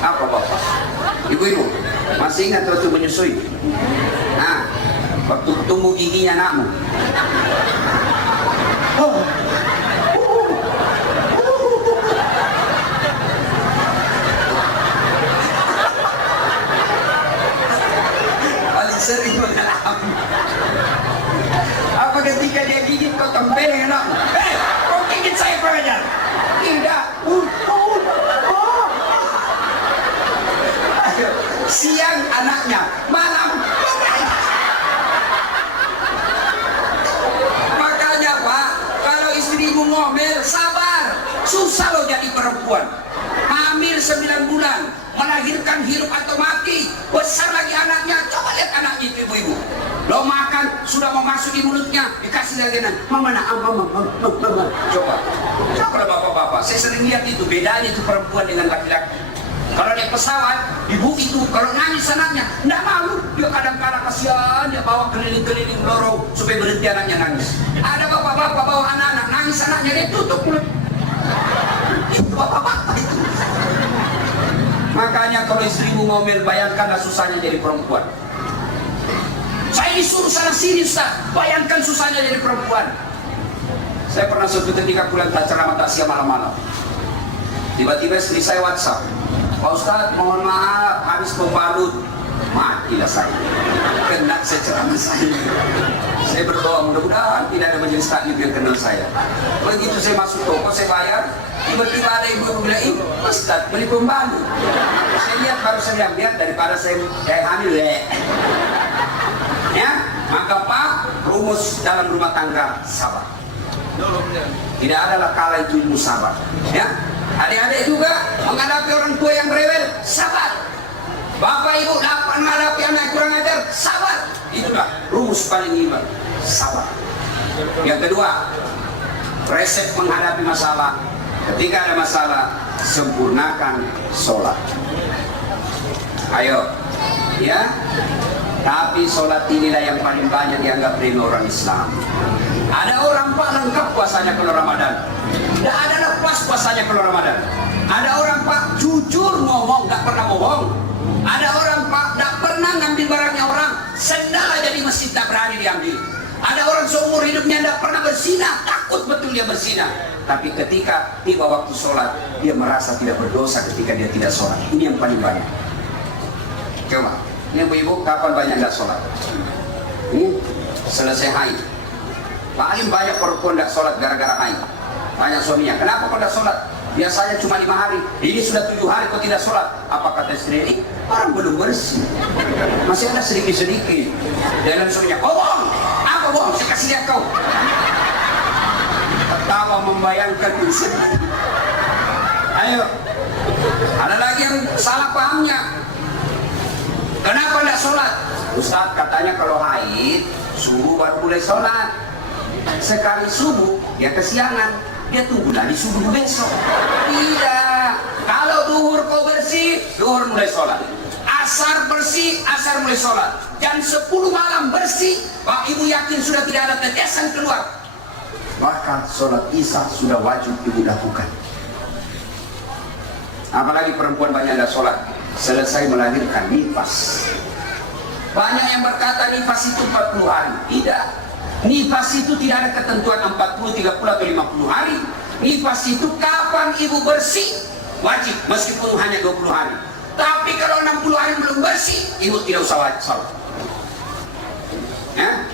Apa Bapak? Ibu-ibu, masih ingat waktu menyusui? Nah, waktu tumbuh giginya anakmu. pembela. Kau gigit saya kurang ajar. Tidak. Siang anaknya, malam makanya Pak, kalau istrimu ngomel, sabar. Susah loh jadi perempuan. Hamil 9 bulan, melahirkan hidup atau mati, besar lagi anaknya. Coba lihat anaknya itu ibu-ibu. Lo makan, sudah mau masuk di mulutnya, dikasih lagian. Mama. Coba bapak-bapak, saya sering lihat itu, bedanya itu perempuan dengan laki-laki. Kalau naik pesawat, ibu itu kalau nangis anaknya, enggak malu. Dia kadang-kadang kasihan, dia bawa keliling-keliling lorong supaya berhenti anaknya nangis. Ada bapak-bapak bawa anak-anak nangis, anaknya dia tutup mulut. Itu bapak-bapak itu. Makanya kalau istrimu ngomel, bayangkanlah susahnya jadi perempuan. Saya disuruh sana sini, Ustaz. Bayangkan susahnya jadi perempuan. Saya pernah suatu ketika pulang tak ceramah tak siang malam-malam. Tiba-tiba istri saya WhatsApp, Pak Ustadz, mohon maaf, habis pembalut. Matilah saya. Kena saya ceramah saya. Saya berdoa mudah-mudahan tidak ada majelis taklim yang kenal saya. Begitu saya masuk toko, saya bayar. Tiba-tiba ada ibu bilang, Ustadz beli pembalut. Saya lihat baru saya lihat daripada saya hamil. Ya, maka Pak, rumus dalam rumah tangga sabar. Tidak adalah kala itu ilmu sabar. Ya. Adik-adik juga menghadapi orang tua yang rewel, sabar. Bapak ibu dapat menghadapi anak kurang ajar, sabar. Itulah rumus paling iman, sabar. Yang kedua, resep menghadapi masalah. Ketika ada masalah, sempurnakan sholat. Ayo, ya. Tapi sholat inilah yang paling banyak dianggap remeh orang Islam. Ada orang Pak lengkap puasanya kalau Ramadan, tidak ada lepas puasanya kalau Ramadan. Ada orang Pak jujur ngomong, nggak pernah bohong. Ada orang Pak nggak pernah ngambil barangnya orang, sendal aja di masjid tak berani diambil. Ada orang seumur hidupnya nggak pernah berzina, takut betul dia berzina. Tapi ketika tiba waktu sholat, dia merasa tidak berdosa ketika dia tidak sholat. Ini yang paling banyak. Coba, ini ibu-ibu kapan banyak nggak sholat? Selesai haid. Paling banyak perempuan tidak sholat gara-gara haid. Tanya suaminya, kenapa kau tidak sholat? Biasanya cuma 5 hari, ini sudah 7 hari kau tidak sholat. Apa kata istri ini? Orang belum bersih, masih ada sedikit-sedikit. Dan suaminya, oh bohong, apa bohong? Saya kasih lihat kau. Ketawa membayangkan itu. Ayo, ada lagi yang salah pahamnya. Kenapa tidak sholat? Ustaz katanya kalau haid subuh baru mulai sholat. Sekali subuh dia kesiangan, dia tunggu dari subuh besok. Tidak, kalau duhur kau bersih, duhur mulai sholat. Asar bersih, asar mulai sholat. Jam 10 malam bersih, Pak Ibu yakin sudah tidak ada tetesan keluar. Maka sholat isya sudah wajib ibu lakukan. Apalagi perempuan banyak ada sholat, selesai melahirkan nifas. Banyak yang berkata nifas itu 40 hari. Tidak. Nifas itu tidak ada ketentuan 40, 30 atau 50 hari. Nifas itu kapan ibu bersih wajib, meskipun hanya 20 hari. Tapi kalau 60 hari belum bersih, ibu tidak usah wajib sholat. Ya?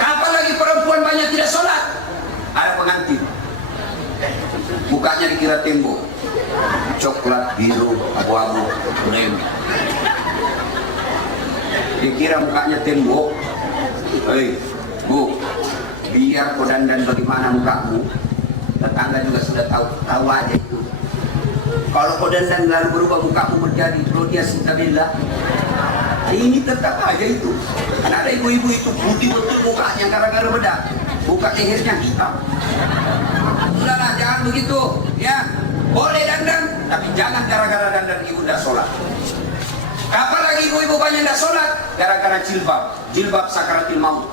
Kapan lagi perempuan banyak tidak sholat? Ada pengantin, mukanya dikira tembok, coklat, biru, abu-abu, krem. Dikira mukanya tembok. Hei, Bu, biar kau dandan bagaimana mukamu, tetangga juga sudah tahu aja itu. Kalau kau dandan lalu berubah mukamu menjadi Rodia Sintabila, ini tetap aja itu. Karena ada ibu-ibu itu putih betul mukanya gara-gara bedak, buka lehernya hitam. Udahlah, jangan begitu, ya. Boleh dandan, tapi jangan gara-gara dandan ibu dah sholat. Kapan lagi ibu-ibu banyak dah sholat? Gara-gara jilbab, jilbab sakaratil maut.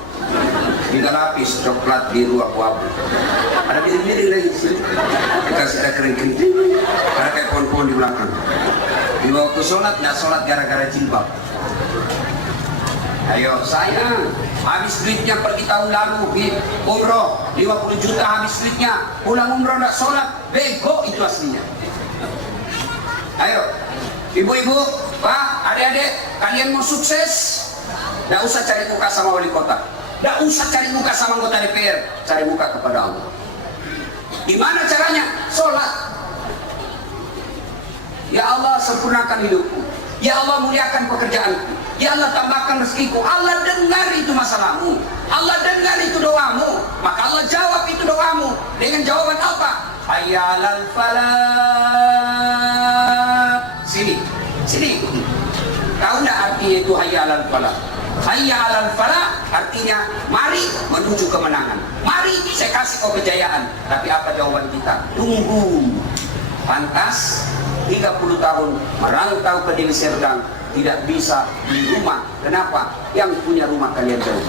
3 lapis, coklat, biru, abu-abu. Ada miring-miring lagi di sini. Dikasih ada kering-kering. Ada kayak pohon-pohon di belakang. Di waktu sholat, nggak sholat gara-gara jilbab. Ayo, sayang. Habis duitnya pergi tahun lalu, umroh, 50 juta habis duitnya. Pulang umroh nggak sholat, bego itu aslinya. Ayo, ibu-ibu, Pak, adik-adik, kalian mau sukses? Nggak usah cari muka sama wali kota. Tidak usah cari muka sama anggota DPR, cari muka kepada Allah. Gimana caranya? Sholat. Ya Allah, sempurnakan hidupku. Ya Allah, muliakan pekerjaanku. Ya Allah, tambahkan rezekiku. Allah dengar itu masalahmu. Allah dengar itu doamu. Maka Allah jawab itu doamu dengan jawaban apa? Hayya 'alal falah. Sini ikuti. Tahu nggak artinya itu hayya 'alal falah? Hayya 'alal falah artinya mari menuju kemenangan. Mari saya kasih kau kejayaan. Tapi apa jawaban kita? Tunggu. Pantas 30 tahun merantau ke Deli Serdang tidak bisa beli rumah. Kenapa? Yang punya rumah kalian jauh.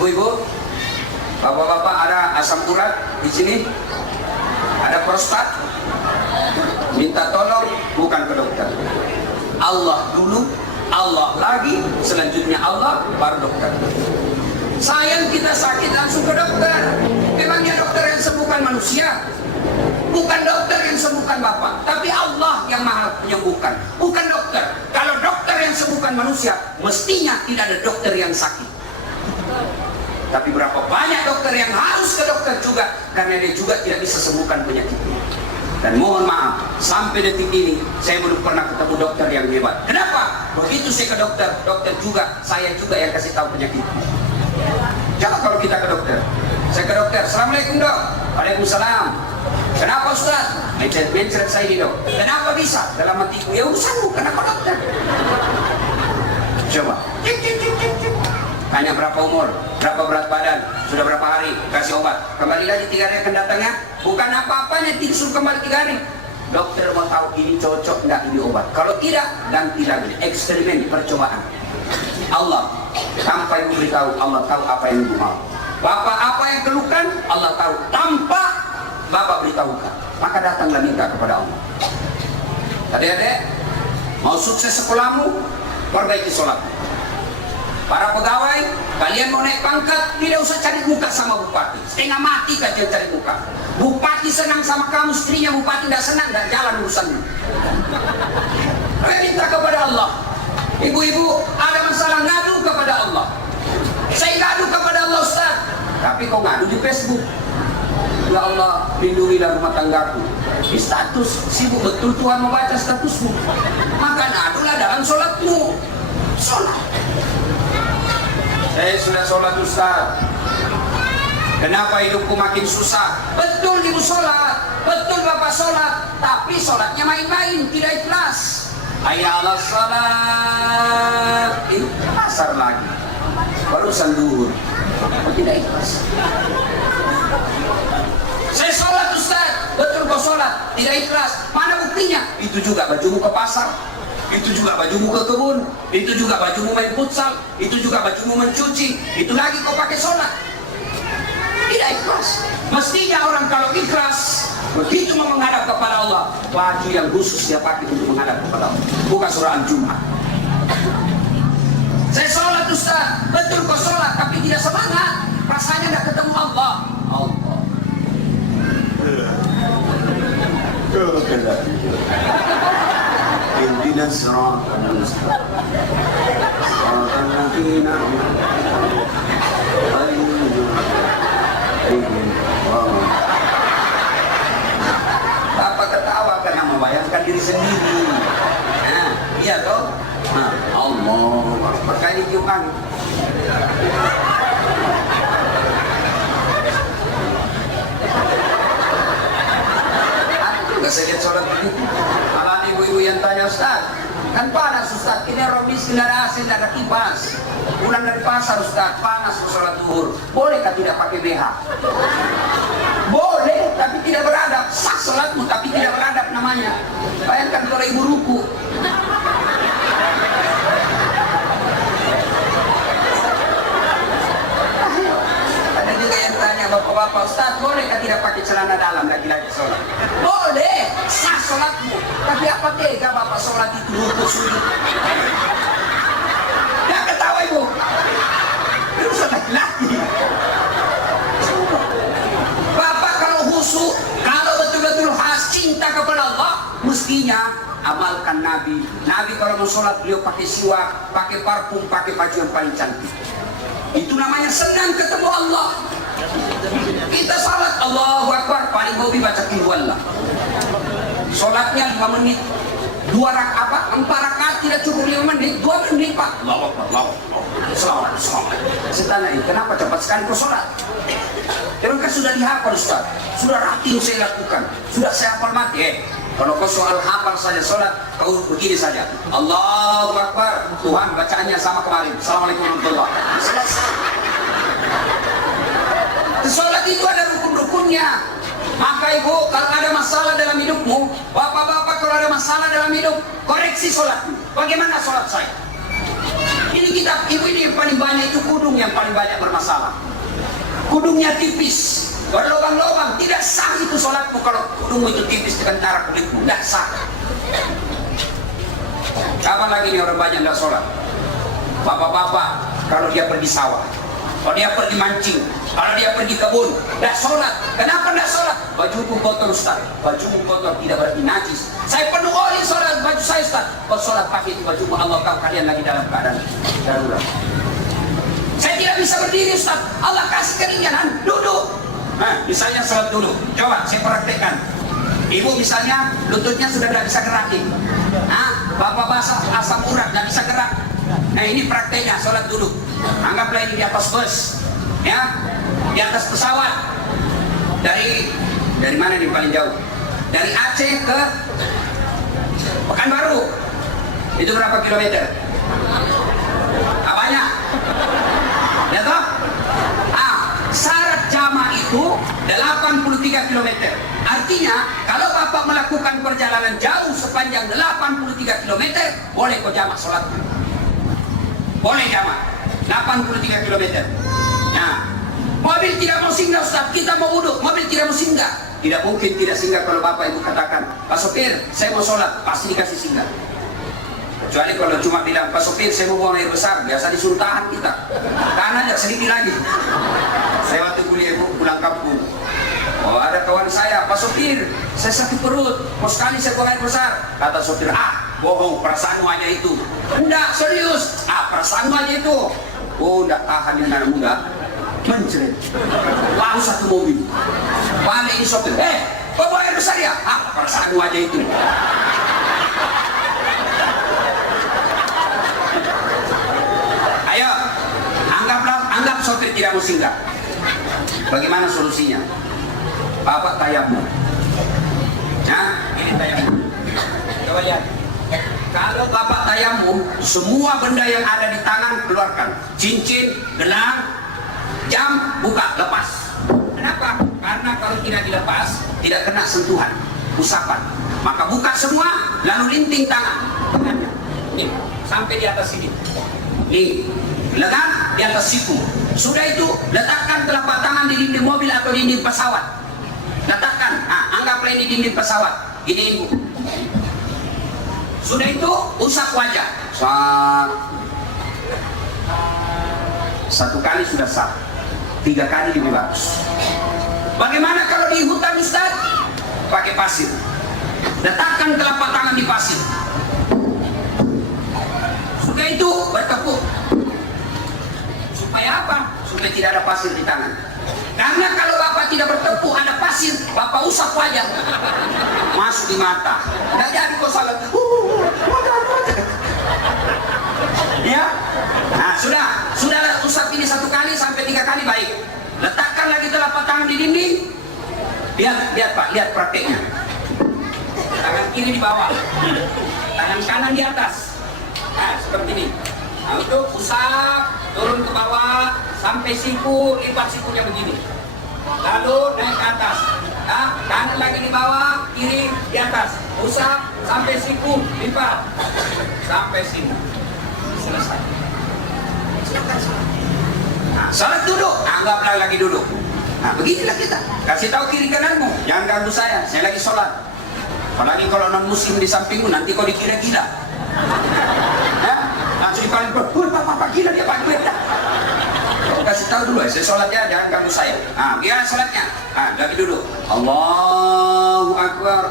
Ibu-ibu, bapak-bapak, ada asam urat di sini, ada prostat, minta tolong bukan ke dokter. Allah dulu, Allah lagi, selanjutnya Allah baru dokter. Sayang kita sakit langsung ke dokter. Memangnya dokter yang sembuhkan manusia? Bukan dokter yang sembuhkan Bapak, tapi Allah yang maha menyembuhkan, bukan dokter. Kalau dokter yang sembuhkan manusia, mestinya tidak ada dokter yang sakit. Tapi berapa banyak dokter yang harus ke dokter juga, karena dia juga tidak bisa sembuhkan penyakitnya. Dan mohon maaf, sampai detik ini saya belum pernah ketemu dokter yang hebat. Kenapa? Begitu saya ke dokter, dokter juga, saya juga yang kasih tahu penyakit. Jangan kalau kita ke dokter. Saya ke dokter, Assalamualaikum dok. Waalaikumsalam. Kenapa Ustaz? Mencret saya ini dok. Kenapa bisa? Dalam hatiku, ya urusanmu, kenapa dokter? Coba. Tanya berapa umur, berapa berat badan, sudah berapa hari, kasih obat. Kembali lagi 3 hari akan datangnya. Bukan apa-apanya, disuruh kembali 3 hari. Dokter mau tahu ini cocok nggak ini obat. Kalau tidak, ganti lagi. Eksperimen, percobaan. Allah tanpa ibu beritahu, Allah tahu apa yang ibu mau. Bapak apa yang keluhkan, Allah tahu. Tanpa Bapak beritahukan, maka datanglah minta kepada Allah. Adik-adik, mau sukses sekolahmu, perbaiki sholat. Para pegawai, kalian mau naik pangkat, tidak usah cari muka sama bupati. Setengah mati kalian cari muka. Bupati senang sama kamu, istrinya bupati tidak senang, dan jalan urusanmu. Minta kepada Allah. Ibu-ibu ada masalah, ngadu kepada Allah. Saya ngadu kepada Allah Ustaz, tapi kau ngadu di Facebook. Ya Allah, lindungilah rumah tanggaku. Di status, sibuk betul Tuhan membaca statusmu. Maka ngadulah dalam sholatmu. Sholat. Saya sudah sholat Ustaz. Kenapa hidupku makin susah? Betul ibu sholat, betul bapak sholat, tapi sholatnya main-main, tidak ikhlas. Hayya 'alas shalah. Asar lagi. Barusan duhur. Tidak ikhlas. Saya sholat Ustaz, betul kau sholat, tidak ikhlas. Mana buktinya? Itu juga bajumu ke pasar, itu juga bajumu ke kebun, itu juga bajumu main futsal, itu juga bajumu mencuci, itu lagi kau pakai sholat. Tidak ikhlas. Mestinya orang kalau ikhlas, begitu mau menghadap kepada Allah, baju yang khusus dia pakai untuk menghadap kepada Allah, bukan surah Al-Jum'ah. Saya sholat Ustaz, betul kau sholat, tapi tidak semangat. Rasanya tidak ketemu Allah. Ihdinas siratal mustaqim. Siratal ladzina Bapak ketawa karena membayangkan diri sendiri. Nah, iya toh? Nah, Allah berkali Tuhan. Saya sholat begitu. Malah ibu-ibu yang tanya Ustaz, kan panas Ustaz, ini robis, tidak ada AC, tidak ada kipas. Pulang dari pasar Ustaz, panas sholat zuhur. Bolehkah tidak pakai BH? Boleh, tapi tidak beradab. Sah sholatmu, tapi tidak beradab namanya. Bayangkan kalau ibu ruku. Ada juga yang tanya bapak-bapak, Ustaz, bolehkah tidak pakai celana dalam lagi-lagi sholat? Boleh, sah sholatmu. Tapi apa tega bapak sholat itu ruku sujud? Jangan ketawa ibu. Itu sholat lagi-lagi. Bapak kalau khusyuk, kalau betul-betul khas cinta kepada Allah, mestinya amalkan Nabi. Nabi kalau mau sholat beliau pakai siwak, pakai parfum, pakai baju yang paling cantik. Itu namanya senang ketemu Allah. Kita salat Allahu Akbar, paling hobi baca qul huwallah. Salatnya 5 menit. 4 rakaat tidak cukup 5 menit, 2 menit Pak. Allahu Akbar, Allahu Akbar. Salat. Saya tanya, kenapa cepat sekali kau salat? Memang kan sudah dihafal Ustaz, sudah rutin saya lakukan, sudah saya hafal mati. Kalau kau soal hafal saja salat, kau begini saja. Allahu Akbar, Tuhan bacaannya sama kemarin. Assalamualaikum warahmatullahi wabarakatuh. Selesai. Salat itu ada rukun-rukunnya. Maka ibu, kalau ada masalah dalam hidupmu, bapak-bapak kalau ada masalah dalam hidup, koreksi salatmu. Bagaimana salat saya? Ini kitab ibu ini yang paling banyak itu kudung yang paling banyak bermasalah. Kudungnya tipis, berlubang-lubang, tidak sah itu sholatmu kalau kudungmu itu tipis di antara kulitmu, tidak sah. Kapan lagi nih orang banyak tidak sholat? Bapak-bapak kalau dia pergi sawah, kalau dia pergi mancing, kalau dia pergi kebun, tidak sholat. Kenapa tidak sholat? Bajuku kotor Ustaz, bajumu kotor tidak berarti najis. Saya penuh oli sholat baju saya Ustaz. Kau sholat pakai itu bajumu, Allah tahu kalian lagi dalam keadaan darurat. Saya tidak bisa berdiri Ustaz, Allah kasih keringanan, duduk. Nah, misalnya sholat dulu, coba saya praktekkan. Ibu misalnya lututnya sudah tidak bisa gerakin. Nah, bapak basah asam urat tidak bisa gerak. Nah ini prakteknya sholat dulu. Anggaplah ini di atas bus, ya, di atas pesawat. Dari mana nih paling jauh? Dari Aceh ke Pekanbaru. Itu berapa kilometer? Banyak. Ya toh? Syarat jamaah itu 83 km. Artinya, kalau Bapak melakukan perjalanan jauh sepanjang 83 km, boleh kau jamaah sholatnya. Boleh jamaah 83 km. Nah, mobil tidak mau singgah Ustaz, kita mau wudhu, mobil tidak mau singgah. Tidak mungkin tidak singgah kalau Bapak Ibu katakan, Pak sopir, saya mau sholat, pasti dikasih singgah. Kecuali kalau cuma bilang, Pak sopir saya mau buang air besar, biasa disuruh tahan kita. Tahan aja sedikit lagi. Saya waktu kuliah pulang kampung, oh ada kawan saya, Pak sopir saya sakit perut, mau sekali saya buang air besar. Kata sopir, bohong, perasaanmu aja itu. Enggak, serius, perasaanmu aja itu. Oh enggak tahan yang anak muda, mencret lalu satu mobil. Balik ini sopir, kau buang air besar ya? Perasaanmu aja itu. Anggap sopir tidak mau singgah. Bagaimana solusinya? Bapak tayamum. Nah, ini tayamum. Coba lihat. Kalau Bapak tayamum, semua benda yang ada di tangan keluarkan. Cincin, gelang, jam, buka, lepas. Kenapa? Karena kalau tidak dilepas, tidak kena sentuhan, usapan. Maka buka semua, lalu linting tangan. Nih, sampai di atas sini. Nih, letak di atas siku. Sudah itu letakkan telapak tangan di dinding mobil atau dinding pesawat. Letakkan, anggaplah ini dinding pesawat. Ini ibu. Sudah itu usap wajah. Satu kali sudah sah. 3 kali lebih bagus. Bagaimana kalau di hutan Ustaz? Pakai pasir. Letakkan telapak tangan di pasir. Sudah itu bertepuk. Supaya apa? Supaya tidak ada pasir di tangan. Karena kalau Bapak tidak bertepuk ada pasir, Bapak usap wajah, masuk di mata. Tidak jadi kau salat. Ya, nah sudah usap ini 1 kali sampai 3 kali baik. Letakkan lagi telapak tangan di dinding. Lihat Pak, lihat prakteknya. Tangan kiri di bawah, tangan kanan di atas. Nah, seperti ini. Nah, untuk usap, turun ke bawah sampai siku, lipat sikunya begini. Lalu naik ke atas. Nah, kanan lagi di bawah, kiri di atas. Usap sampai siku, lipat sampai sini. Selesai. Nah, salat duduk, anggaplah lagi duduk. Nah, beginilah kita. Kasih tahu kiri kananmu, jangan ganggu saya lagi sholat. Apalagi kalau non muslim di sampingmu, nanti kau dikira gila. Langsung paling Bapak gila dia Pak duit dah. Kau kasih tahu dulu, saya sholatnya jangan ganggu saya. Gimana sholatnya? Lagi duduk. Allahu Akbar.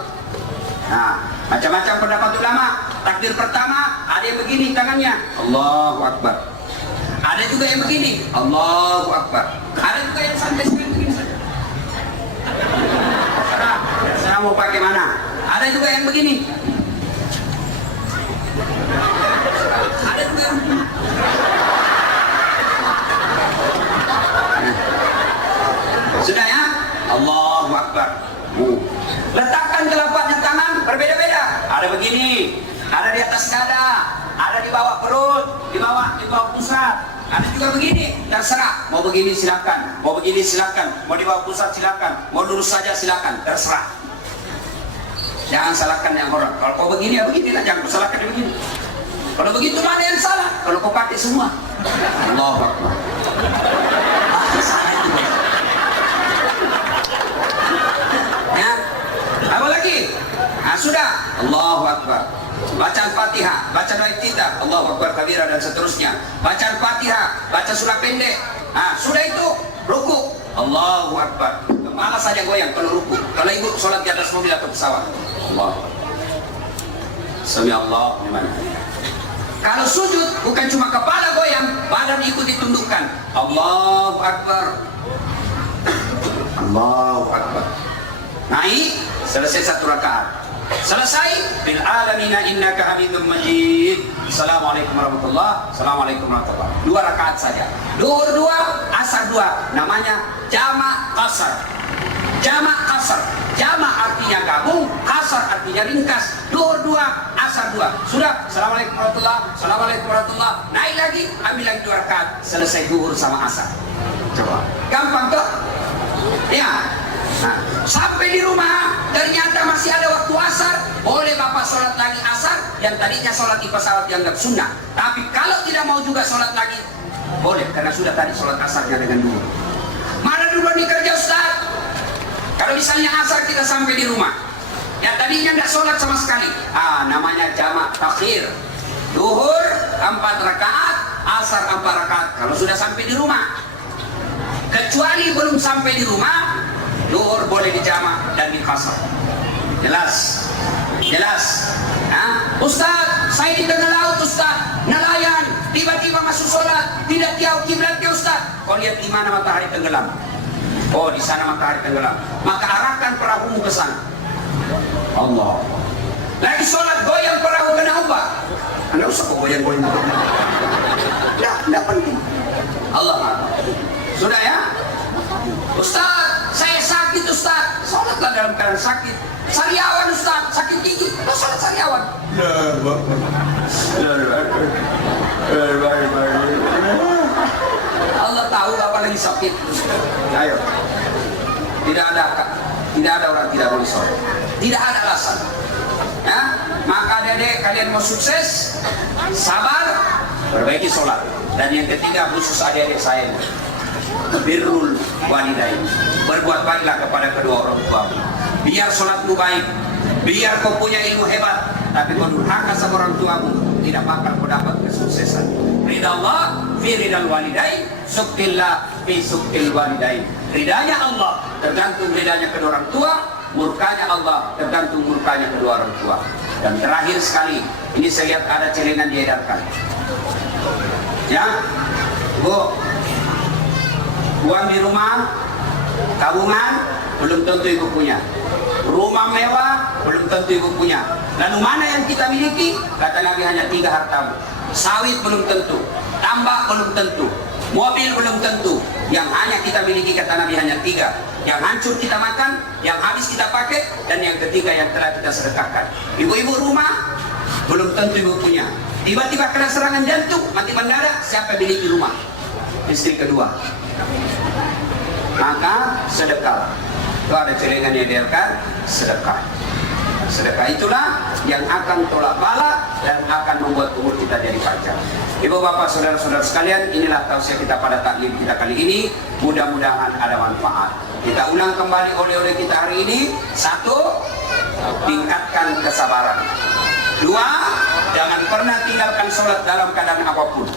Nah, macam-macam pendapat ulama. Takbir pertama ada yang begini tangannya, Allahu Akbar. Ada Ada juga yang begini, Allahu Akbar. Ada juga yang santai begini saja. Terserah mau pakai mana. Ada juga yang begini. Ada juga yang begini. Sudah ya? Allahu Akbar. Letakkan telapaknya tangan berbeda-beda. Ada begini, ada di atas dada, ada di bawah perut, di bawah pusat. Ada juga begini, terserah. Mau begini silakan, mau begini silakan, mau di bawah pusat silakan, mau lurus saja silakan, terserah. Jangan salahkan yang orang. Kalau kau begini ya beginilah, jangan kau salahkan yang begini. Kalau begitu mana yang salah? Kalau kau pakai semua. Allahu Akbar. Salah itu. Ya, apa lagi? Nah, sudah. Allahu Akbar. Bacaan Fatihah, baca doa iftitah, Allahu Akbar kabira dan seterusnya. Bacaan Fatihah, baca surah pendek. Nah, sudah itu ruku. Allahu Akbar. Kepala saja goyang kalau ruku. Kalau ibu sholat di atas mobil atau pesawat. Allahu Akbar. Sami Allah liman. Kalau sujud bukan cuma kepala goyang, badan ikut ditundukkan. Allahu Akbar. Allahu Akbar. Naik, selesai satu rakaat. Selesai, bil alamina innaka hamidum majid. Assalamualaikum warahmatullah. Assalamualaikum warahmatullah. 2 rakaat saja. Duhur 2, asar 2. Namanya jamak qasar. Jamak qasar. Jamak artinya gabung, qasar artinya ringkas. Duhur 2, asar 2. Sudah. Assalamualaikum warahmatullah. Assalamualaikum warahmatullah. Naik lagi, ambil lagi 2 rakaat. Selesai duhur sama asar. Coba. Gampang toh? Ya. Nah, sampai di rumah ternyata masih ada waktu asar, boleh bapak sholat lagi asar yang tadinya sholat di pesawat dianggap sunnah. Tapi kalau tidak mau juga sholat lagi, boleh karena sudah tadi sholat asarnya dengan dulu. Mana dulu nih kerja Ustaz? Kalau misalnya asar kita sampai di rumah, yang tadinya tidak sholat sama sekali, namanya jamak takhir. Duhur 4 rakaat, asar 4 rakaat. Kalau sudah sampai di rumah, kecuali belum sampai di rumah, duhur boleh dijamak dan dikasar. Jelas? Jelas? Nah, Ustaz, saya di tengah laut Ustaz, nelayan, tiba-tiba masuk sholat, tidak tahu kiblatnya Ustaz. Kau lihat di mana matahari tenggelam? Oh, di sana matahari tenggelam. Maka arahkan perahumu ke sana. Allah. Lagi sholat goyang perahu kena ombak. Anda usah kau goyang-goyang. Tidak penting. Allah. Sudah ya? Ustaz, saya sakit Ustaz. Sholatlah dalam keadaan sakit. Sariawan Ustaz, sakit gigi. Sholat sariawan. Allah tahu apa lagi sakit. Ayo. Tidak ada orang tidak boleh sholat. Tidak ada alasan. Ya? Maka adik-adik kalian mau sukses, sabar, perbaiki sholat. Dan yang ketiga khusus adik-adik saya, birrul walidain, berbuat baiklah kepada kedua orang tua. Biar sholatmu baik, biar kau punya ilmu hebat, tapi kau durhaka sama orang tuamu, tidak bakal kau dapat kesuksesan. Ridha Allah fi ridal walidain, sukillah fi sukil walidain. Ridanya Allah tergantung ridanya kedua orang tua, murkanya Allah tergantung murkanya kedua orang tua. Dan terakhir sekali, ini saya lihat ada celengan diedarkan. Ya, Bu, uang di rumah, tabungan, belum tentu ibu punya. Rumah mewah, belum tentu ibu punya. Lalu mana yang kita miliki? Kata Nabi hanya 3 hartamu. Sawit belum tentu, tambak belum tentu, mobil belum tentu. Yang hanya kita miliki kata Nabi hanya 3. Yang hancur kita makan, yang habis kita pakai, dan yang ketiga yang telah kita sedekahkan. Ibu-ibu rumah, belum tentu ibu punya. Tiba-tiba kena serangan jantung, mati mendadak, siapa yang miliki rumah? Istri kedua. Maka sedekah. Itu ada celengan yang diarkan, sedekah. Sedekah itulah yang akan tolak bala dan akan membuat umur kita jadi panjang. Ibu bapak saudara-saudara sekalian, inilah tausiah kita pada taklim kita kali ini. Mudah-mudahan ada manfaat. Kita ulang kembali oleh-oleh kita hari ini. 1, tingkatkan kesabaran. 2, jangan pernah tinggalkan sholat dalam keadaan apapun.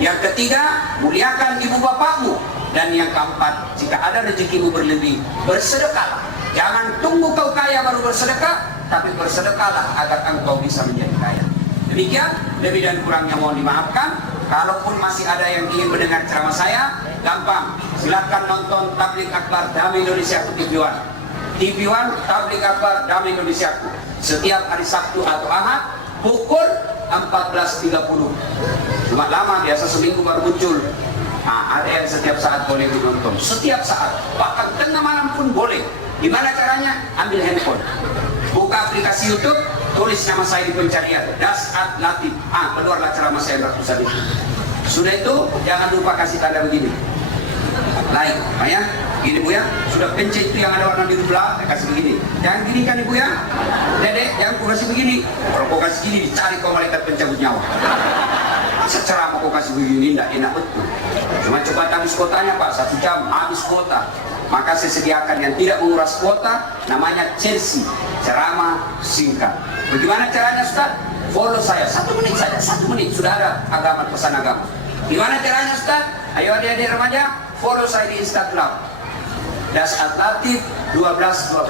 Yang ketiga, muliakan ibu bapakmu. Dan yang keempat, jika ada rezekimu berlebih, bersedekahlah. Jangan tunggu kau kaya baru bersedekah, tapi bersedekahlah agar engkau bisa menjadi kaya. Demikian, lebih dan kurangnya mohon dimaafkan. kalaupun masih ada yang ingin mendengar ceramah saya, gampang. Silakan nonton Tabligh Akbar Damai Indonesia TV One. TV One Tabligh Akbar Damai Indonesia setiap hari Sabtu atau Ahad pukul 14.30. Cuma lama, biasa seminggu baru muncul. Nah, ada yang setiap saat boleh menonton, setiap saat, bahkan tengah malam pun boleh. Gimana caranya? Ambil handphone, buka aplikasi YouTube, tulis nama saya di pencarian, Dasat Latif. Keluarlah ceramah saya ratusan itu. Sudah itu, jangan lupa kasih tanda begini, like, ya. Gini Bu ya, sudah pencet itu yang ada warna biru belah, kasih begini. Jangan gini kan Ibu ya, Dedek, jangan kau kasih begini. Kalau kau kasih gini, dicari kau malaikat pencabut nyawa. Masa ceramah kau kasih begini, tidak enak betul. Cuma cepat habis kuotanya Pak, 1 jam habis kuota. Maka saya sediakan yang tidak menguras kuota, namanya Chelsea, ceramah singkat. Bagaimana caranya Ustaz? Follow saya, 1 menit saja, 1 menit sudah ada agama, pesan agama. Gimana caranya Ustaz? Ayo adik-adik remaja, follow saya di Instagram. Dasat Latif 1212.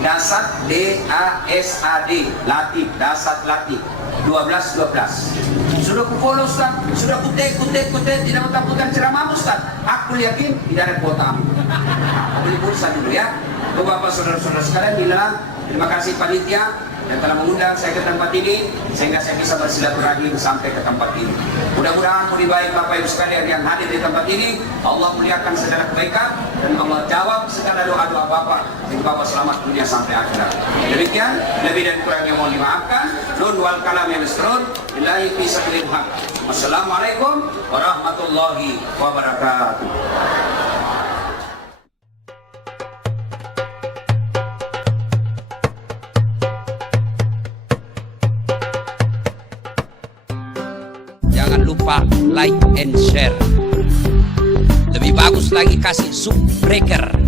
Dasat D-A-S-A-D Latif, Dasat Latif 1212. Sudah ku follow Ustaz, sudah ku tag, tidak mentang-mentang ceramah Ustaz. Aku yakin tidak ada kuota. Beli pulsa dulu ya. Bapak saudara-saudara sekalian, bila terima kasih panitia yang telah mengundang saya ke tempat ini sehingga saya bisa bersilaturahim sampai ke tempat ini. Mudah-mudahan budi baik Bapak Ibu sekalian yang hadir di tempat ini, Allah muliakan segala kebaikan dan Allah jawab segala doa-doa Bapak sehingga Bapak selamat dunia sampai akhirat. Demikian, lebih dan kurangnya mohon dimaafkan. Nun wal kalam yang misrun, billahi fi sabilil haq. Wassalamualaikum warahmatullahi wabarakatuh. Jangan lupa like and share. Lebih bagus lagi kasih subbreaker.